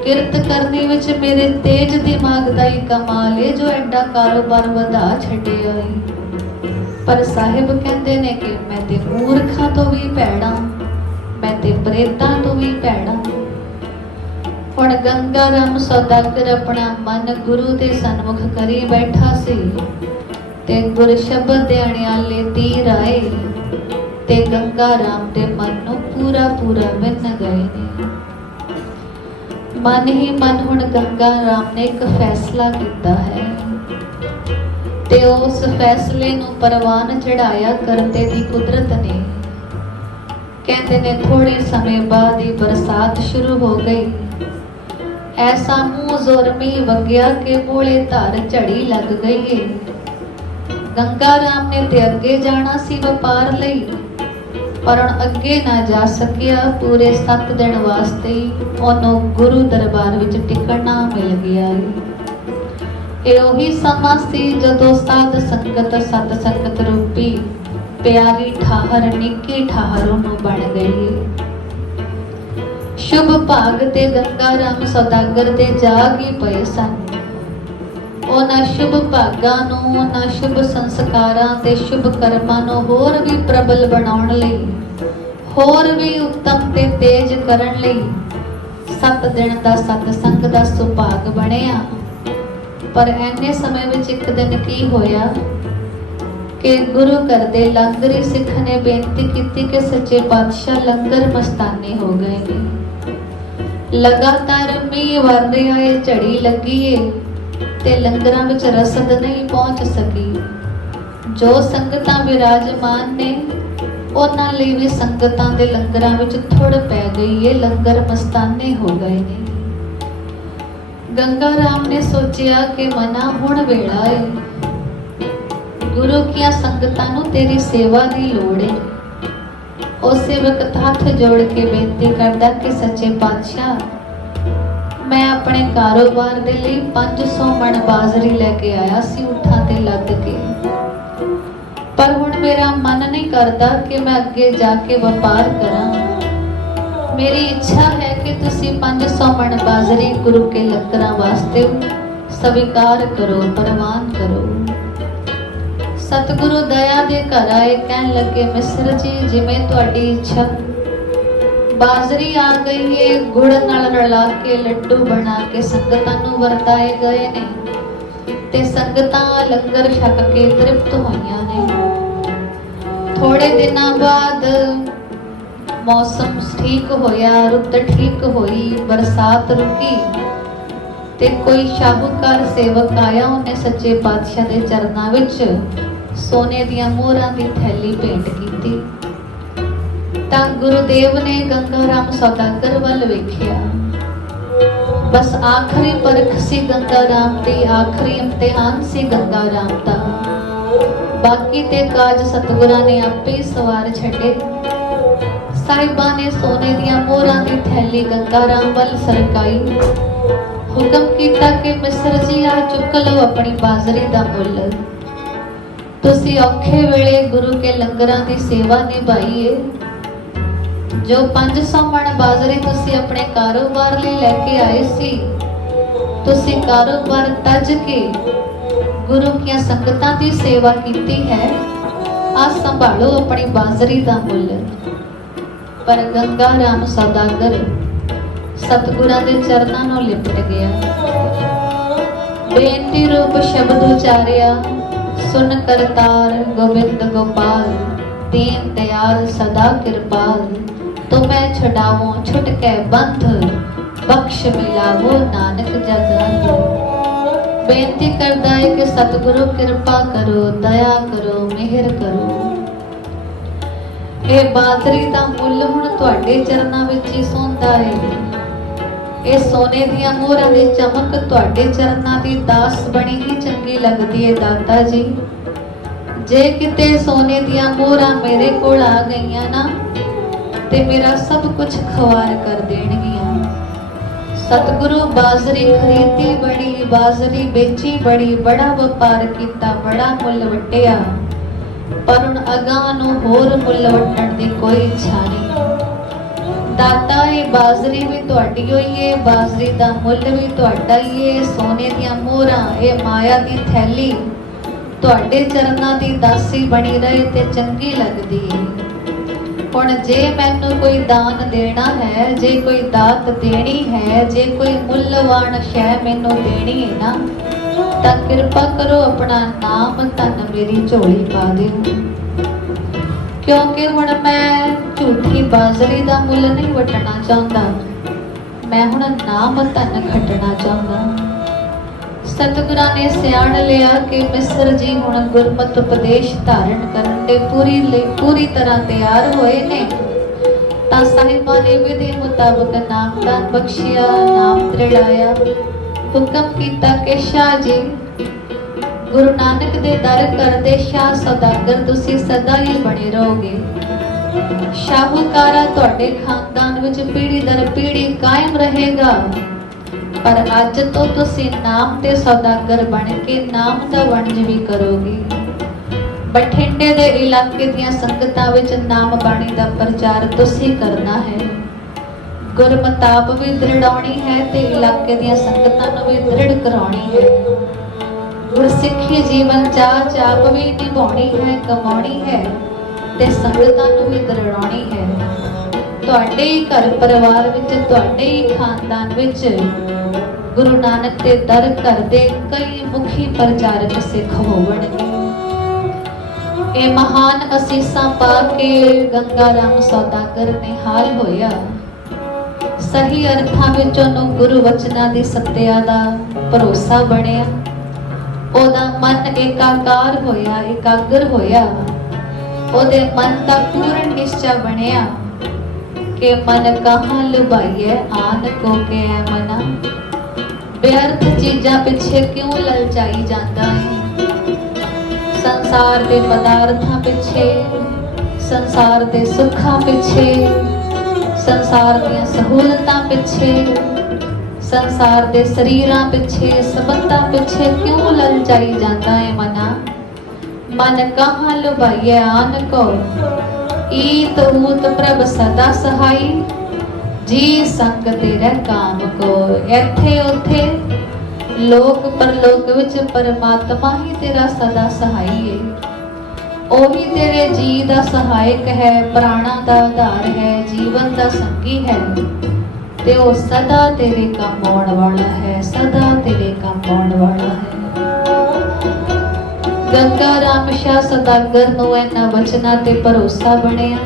ਕਿਰਤ ਕਰਨੀ ਵਿੱਚ ਮੇਰੇ ਤੇਜ ਦਿਮਾਗ ਦਾ ਹੀ ਕਮਾਲ ਏ, ਜੋ ਐਡਾ ਕਾਰੋਬਾਰ ਵਧਾ ਛੱਡਿਆ ਏ। ਪਰ ਸਾਹਿਬ ਕਹਿੰਦੇ ਨੇ ਕਿ ਮੈਂ ਤੇ ਮੂਰਖਾਂ ਤੋਂ ਵੀ ਭੈੜਾ, ਮੈਂ ਤੇ ਪ੍ਰੇਤਾਂ ਤੋਂ ਵੀ ਭੈੜਾ। ਹੁਣ ਗੰਗਾ ਰਾਮ ਸੌਦਾਗਰ ਆਪਣਾ ਮਨ ਗੁਰੂ ਦੇ ਸਨਮੁਖ ਕਰੀ ਬੈਠਾ ਸੀ, ਤੇ ਗੁਰ ਸ਼ਬਦ ਦੇ ਅਣਿਆਲੇ ਤੀਰ ਆਏ ਤੇ ਗੰਗਾ ਰਾਮ ਦੇ ਮਨ ਨੂੰ ਪੂਰਾ ਪੂਰਾ ਵਿੰਨ ਗਏ ਨੇ। ਮਨ ਹੀ ਮਨ ਹੁਣ ਗੰਗਾ ਰਾਮ ਨੇ ਇੱਕ ਫੈਸਲਾ ਕੀਤਾ ਹੈ, ਤੇ ਉਸ ਫੈਸਲੇ ਨੂੰ ਪ੍ਰਵਾਨ ਚੜਾਇਆ ਕਰਤੇ ਦੀ ਕੁਦਰਤ ਨੇ। ਕਹਿੰਦੇ ਨੇ ਥੋੜੇ ਸਮੇਂ ਬਾਅਦ ਹੀ ਬਰਸਾਤ ਸ਼ੁਰੂ ਹੋ ਗਈ। ਐਸਾ ਮੂੰਹ ਜ਼ੋਰਮੀ ਵਗਿਆ ਕਿ ਮੂਲੇ ਧਰ ਝੜੀ ਲੱਗ ਗਈ ਏ। ਗੰਗਾ ਰਾਮ ਨੇ ਤੇ ਅੱਗੇ ਜਾਣਾ ਸੀ ਵਪਾਰ ਲਈ, ਪਰ ਹੁਣ ਅੱਗੇ ਨਾ ਜਾ ਸਕਿਆ। ਪੂਰੇ 7 ਦਿਨ ਵਾਸਤੇ ਉਹਨੂੰ ਗੁਰੂ ਦਰਬਾਰ ਵਿੱਚ ਟਿਕਣਾ ਮਿਲ ਗਿਆ ਏ। ਇਹ ਉਹੀ ਸਮਾਂ ਸੀ ਜਦੋਂ ਸਾਧ ਸੰਗਤ ਸਤ ਸੰਗਤ ਰੂਪੀ ਪਿਆਰੀ ਠਾਹਰ ਨਿੱਕੀ ਠਾਹਰ ਉਹਨੂੰ ਬਣ ਗਈ ਏ। ਸ਼ੁਭ ਭਾਗ ਤੇ ਗੰਗਾ ਰਾਮ ਸੌਦਾਗਰ ਦੇ ਜਾਗ ਹੀ ਪਏ ਸਨ। ਉਹਨਾਂ ਸ਼ੁਭ ਭਾਗਾਂ ਨੂੰ, ਉਹਨਾਂ ਸ਼ੁਭ ਸੰਸਕਾਰਾਂ ਤੇ ਸ਼ੁਭ ਕਰਮਾਂ ਨੂੰ ਹੋਰ ਵੀ ਪ੍ਰਬਲ ਬਣਾਉਣ ਲਈ, ਹੋਰ ਵੀ ਉੱਤਮ ਤੇ ਤੇਜ ਕਰਨ ਲਈ 7 ਦਿਨ ਦਾ ਸਤ ਸੰਗ ਦਾ ਸੁਭਾਗ ਬਣਿਆ। ਪਰ ਐਨੇ ਸਮੇਂ ਵਿੱਚ ਇੱਕ ਦਿਨ ਕੀ ਹੋਇਆ ਕਿ ਗੁਰੂ ਘਰ ਦੇ ਲੰਗਰੀ ਸਿੱਖ ਨੇ ਬੇਨਤੀ ਕੀਤੀ ਕਿ ਸੱਚੇ ਪਾਤਸ਼ਾਹ ਲੰਗਰ ਮਸਤਾਨੇ ਹੋ ਗਏ ਨੇ। ਲਗਾਤਾਰ ਮੀਂਹ ਵਰ ਰਿਹਾ ਏ, ਝੜੀ ਲੱਗੀ ਏ ਤੇ ਲੰਗਰਾਂ ਵਿੱਚ ਰਸਦ ਨਹੀਂ ਪਹੁੰਚ ਸਕੀ। ਜੋ ਸੰਗਤਾਂ ਵਿਰਾਜਮਾਨ ਨੇ ਉਹਨਾਂ ਲਈ ਵੀ ਸੰਗਤਾਂ ਦੇ ਲੰਗਰਾਂ ਵਿੱਚ ਥੁੜ ਪੈ ਗਈ ਏ, ਲੰਗਰ ਮਸਤਾਨੇ ਹੋ ਗਏ ਨੇ। ਗੰਗਾ ਰਾਮ ਨੇ ਸੋਚਿਆ ਕਿ ਮਨਾ ਹੁਣ ਵੇਲਾ ਏ, ਗੁਰੂ ਕੀਆਂ ਸੰਗਤਾਂ ਨੂੰ ਤੇਰੀ ਸੇਵਾ ਦੀ ਲੋੜ ਏ। ਉਸੇ ਵਕਤ ਹੱਥ ਜੋੜ ਕੇ ਬੇਨਤੀ ਕਰਦਾ ਕਿ ਸੱਚੇ ਪਾਤਸ਼ਾਹ, ਮੈਂ ਆਪਣੇ ਕਾਰੋਬਾਰ ਦੇ ਲਈ 500 ਮਣ ਬਾਜ਼ਰੀ ਲੈ ਕੇ ਆਇਆ ਸੀ ਊਠਾਂ ਤੇ ਲੱਦ ਕੇ, ਪਰ ਹੁਣ ਮੇਰਾ ਮਨ ਨਹੀਂ ਕਰਦਾ ਕਿ ਮੈਂ ਅੱਗੇ ਜਾ ਕੇ ਵਪਾਰ ਕਰਾਂ। ਮੇਰੀ ਇੱਛਾ ਹੈ ਕਿ ਤੁਸੀਂ 500 ਮਣ ਬਾਜ਼ਰੀ ਗੁਰੂ ਕੇ ਲੰਗਰਾਂ ਵਾਸਤੇ ਸਵੀਕਾਰ ਕਰੋ, ਪ੍ਰਵਾਨ ਕਰੋ। ਸਤਿਗੁਰੂ ਦਇਆ ਦੇ ਘਰ ਆਏ, ਕਹਿਣ ਲੱਗੇ ਮਿਸਰ ਜੀ ਜਿਵੇਂ ਤੁਹਾਡੀ ਇੱਛਾ। ਬਾਜ਼ਰੀ ਆ ਗਈ ਏ, ਗੁੜ ਨਾਲ ਰਲਾ ਕੇ ਲੱਡੂ ਬਣਾ ਕੇ ਸੰਗਤਾਂ ਨੂੰ ਵਰਤਾਏ ਗਏ ਨੇ ਤੇ ਸੰਗਤਾਂ ਲੰਗਰ ਛਕ ਕੇ ਤ੍ਰਿਪਤ ਹੋਈਆਂ ਨੇ। ਥੋੜੇ ਦਿਨਾਂ ਬਾਅਦ ਮੌਸਮ ਠੀਕ ਹੋਇਆ, ਰੁੱਤ ਠੀਕ ਹੋਈ, ਬਰਸਾਤ ਰੁਕੀ ਤੇ ਕੋਈ ਸ਼ਾਹੂਕਾਰ ਸੇਵਕ ਆਇਆ। ਉਹਨੇ ਸੱਚੇ ਪਾਤਸ਼ਾਹ ਦੇ ਚਰਨਾਂ ਵਿੱਚ ਸੋਨੇ ਦੀਆਂ ਮੋਹਰਾਂ ਦੀ ਥੈਲੀ ਭੇਂਟ ਕੀਤੀ। ਤਾਂ ਗੁਰੂਦੇਵ ਨੇ ਗੰਗਾ ਰਾਮ ਸੌਦਾਗਰ ਵੱਲ ਵੇਖਿਆ। ਬਸ ਆਖਰੀ ਪਰਖ ਸੀ ਗੰਗਾ ਰਾਮ ਦੀ, ਆਖਰੀ ਇਮਤਿਹਾਨ ਸੀ ਗੰਗਾ ਰਾਮ ਦਾ। ਬਾਕੀ ਤੇ ਕਾਜ ਸਤਿਗੁਰਾਂ ਨੇ ਆਪੇ ਹੀ ਸਵਾਰ ਛੱਡੇ। ਸਾਹਿਬਾਂ ਨੇ ਸੋਨੇ ਦੀਆਂ ਮੋਹਰਾਂ ਦੀ ਥੈਲੀ ਗੰਗਾ ਰਾਮ ਵੱਲ ਸਰਕਾਈ। ਹੁਕਮ ਕੀਤਾ ਕਿ ਮਿਸਰ ਜੀ ਆ ਚੁੱਕ ਲਓ ਆਪਣੀ ਬਾਜ਼ਰੀ ਦਾ ਮੁੱਲ। ਤੁਸੀਂ ਔਖੇ ਵੇਲੇ ਗੁਰੂ ਕੇ ਲੰਗਰਾਂ ਦੀ ਸੇਵਾ ਨਿਭਾਈ ਏ। ਜੋ 500 ਮਣ ਬਾਜ਼ਰੀ ਤੁਸੀਂ ਆਪਣੇ ਕਾਰੋਬਾਰ ਲਈ ਲੈ ਕੇ ਆਏ ਸੀ, ਤੁਸੀਂ ਕਾਰੋਬਾਰ ਤਜ ਕੇ ਗੁਰੂ ਕੀਆਂ ਸੰਗਤਾਂ ਦੀ ਸੇਵਾ ਕੀਤੀ ਹੈ। ਆ ਸੰਭਾਲੋ ਆਪਣੀ ਬਾਜ਼ਰੀ ਦਾ ਮੁੱਲ। ਪਰ ਗੰਗਾ ਰਾਮ ਸੌਦਾਗਰ ਸਤਿਗੁਰਾਂ ਦੇ ਚਰਨਾਂ ਨੂੰ ਲਿਪਟ ਗਿਆ। ਬੇਨਤੀ ਰੂਪ ਸ਼ਬਦ ਉਚਾਰਿਆ, ਸੁਨ ਕਰਤਾਰ ਗੋਬਿੰਦ ਗੋਪਾਲ, ਦੀਨ ਦਿਆਲ ਸਦਾ ਕਿਰਪਾਲ, ਤੁਮੈ ਛਡਾਵੋ ਛੁਟਕੈ ਬੰਧ, ਬਖਸ਼ ਮਿਲਾਵੋ ਨਾਨਕ ਜਗਤ। ਬੇਨਤੀ ਕਰਦਾ ਹੈ ਕਿ ਸਤਿਗੁਰੂ ਕਿਰਪਾ ਕਰੋ, ਦਇਆ ਕਰੋ, ਮਿਹਰ ਕਰੋ। ਇਹ ਬਾਜ਼ਰੀ ਦਾ ਮੁੱਲ ਹੁਣ ਤੁਹਾਡੇ ਚਰਨਾਂ ਵਿੱਚ ਹੀ ਸੌਂਦਾ ਹੈ। ਇਹ ਸੋਨੇ ਦੀਆਂ ਮੋਹਰਾਂ ਦੀ ਚਮਕ ਤੁਹਾਡੇ ਚਰਨਾਂ ਦੀ ਦਾਸ ਬਣੀ ਹੀ ਚੰਗੀ ਲੱਗਦੀ ਹੈ ਦਾਤਾ ਜੀ। ਜੇ ਕਿਤੇ ਸੋਨੇ ਦੀਆਂ ਮੋਹਰਾਂ ਮੇਰੇ ਕੋਲ ਆ ਗਈਆਂ ਨਾ ਤੇ ਮੇਰਾ ਸਭ ਕੁਝ ਖਵਾਰ ਕਰ ਦੇਣਗੀਆਂ। सतगुरु बाजरी खरीदी बड़ी, बाजरी बेची बड़ी, बड़ा व्यापार कीता, बड़ा मुੱਲ वटिया, पर हुण अगां नूं होर मुੱਲ वटण दी कोई इच्छा नहीं। दाता ये बाजरी भी तुहाडी होई है, बाजरी दा मुੱਲ भी तुहाडा ही है, सोने दियां मोहरां ये माया दी थैली तुहाडे चरनां दी दासी बनी रहे ते चंगी लगदी है। हुण जे मैनू कोई दान देना है, जे कोई दात देनी है, जे कोई मुल्लवान शै मैनू देनी है ना, तां किरपा करो अपना नाम धन मेरी झोली पा दिओ। क्योंकि हुण मैं झूठी बाजरी दा मुੱਲ नहीं वटना चाहुंदा, मैं हुण नाम धन खटना चाहुंदा। सतगुरां ने सियाण लिया कि मिस्र जी हुण गुरमत उपदेश धारण करन दे पूरी तरह तैयार होए ने, तां साहिबां ने विधि मुताबक नामदान बख्शिया, नाम दृढ़ाया, हुक्म कीता कि शाह जी गुरु नानक दे दर करदे शाह सौदागर तुसी सदा ही बने रहोगे। शाहूकारा तुहाडे खानदान विच पीढ़ी दर पीढ़ी कायम रहेगा, पर अज तो तुसी नाम ते सौदागर बन के नाम दा वंज भी करोगे। बठिंडे दे इलाके दियां संगतां विच नाम बाणी दा प्रचार तुसी करना है, गुरमताप भी दृढ़ाउणी है ते इलाके दियां संगतां नूं भी दृढ़ कराउणी है। गुरसिੱਖੀ जीवन चाप भी निभाउणी है, कमाउणी है ते संगतां नूं भी दृढ़ाउणी है। तुहाडे घर परिवार विच, तुहाडे खानदान विच गुरु नानक दे दर करदे कई मुखी प्रचारक सिख होवणगे। ये महान असीसां पा के गंगा राम सौदागर निहाल होया, सही अर्थां विच ओहनूं गुरु वचनां दी सत्या दा भरोसा बणिया, ओहदा मन एकाकार होया, एकाग्र होया, ओहदे मन दा पूर्ण निश्चय बणिया कि मन कहाँ लुभाइए आन को के ऐ मना। बेअर्थ चीज़ां पिछे क्यों ललचाई जाता है, संसार दे पदार्थां पिछे, संसार दे सुखां पिछे, संसार दियां सहूलतां पिछे, संसार दे शरीरां पिछे, संबंधां पिछे क्यों ललचाई जाता है मना। मन कहाँ लुभाइए आन को, ईत ऊत प्रभ सदा सहाई, जी संग तेरे काम को। इत्थे उथे लोक परलोक विच परमात्मा ही तेरा सदा सहाई है, ओही तेरे जी दा सहायक है, प्राणा दा आधार है, जीवन दा संगी है, ते ओ सदा तेरे काम आउण वाला है, सदा तेरे काम आउण वाला है। गंगा राम शाह सौदागर नूं इन्हां वचनां ते भरोसा बणिया,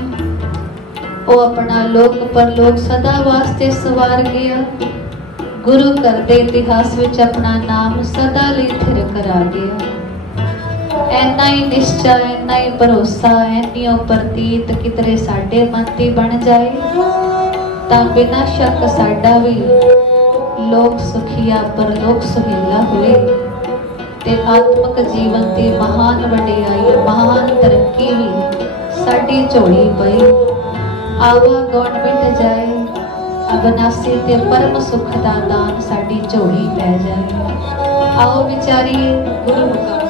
ਉਹ अपना लोक परलोक सदा वास्ते सवार गया, गुरु घर दे इतिहास विच अपना नाम सदा लई थिर करा गया। ऐना ही निश्चय, ऐना ही भरोसा, ऐनियों प्रतीत कितरे साडे मन दी बन जाए, तां बिना शक साडा भी लोक सुखिया परलोक सुहेला होए, ते आत्मक जीवन दी महान वडियाई, महान तरक्की भी साडी झोली पई। आवा गौण मिट जाए, अबनासी ते परम सुख दा दान साडी झोली पै जाए। आओ विचारी गुरु हुक्म।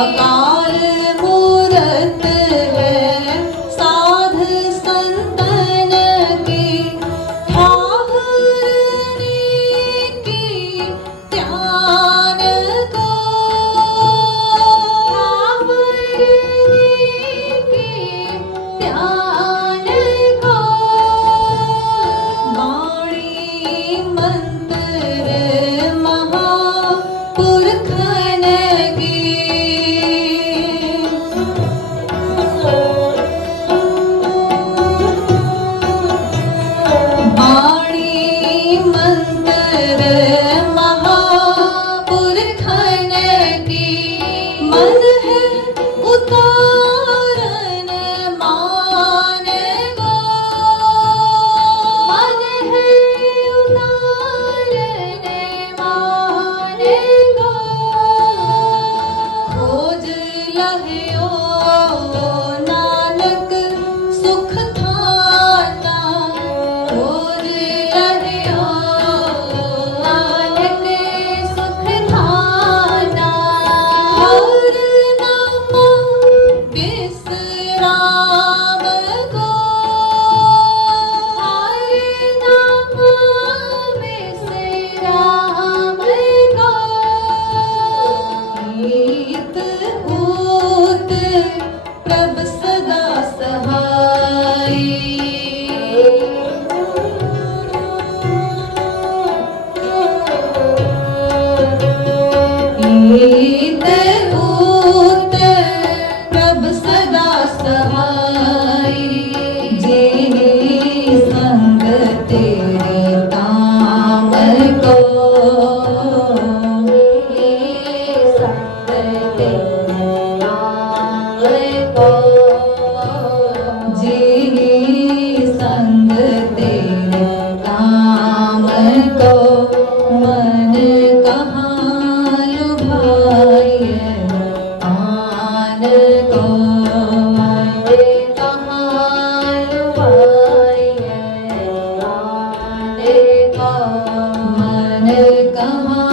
अकाल मूरत है कहाँ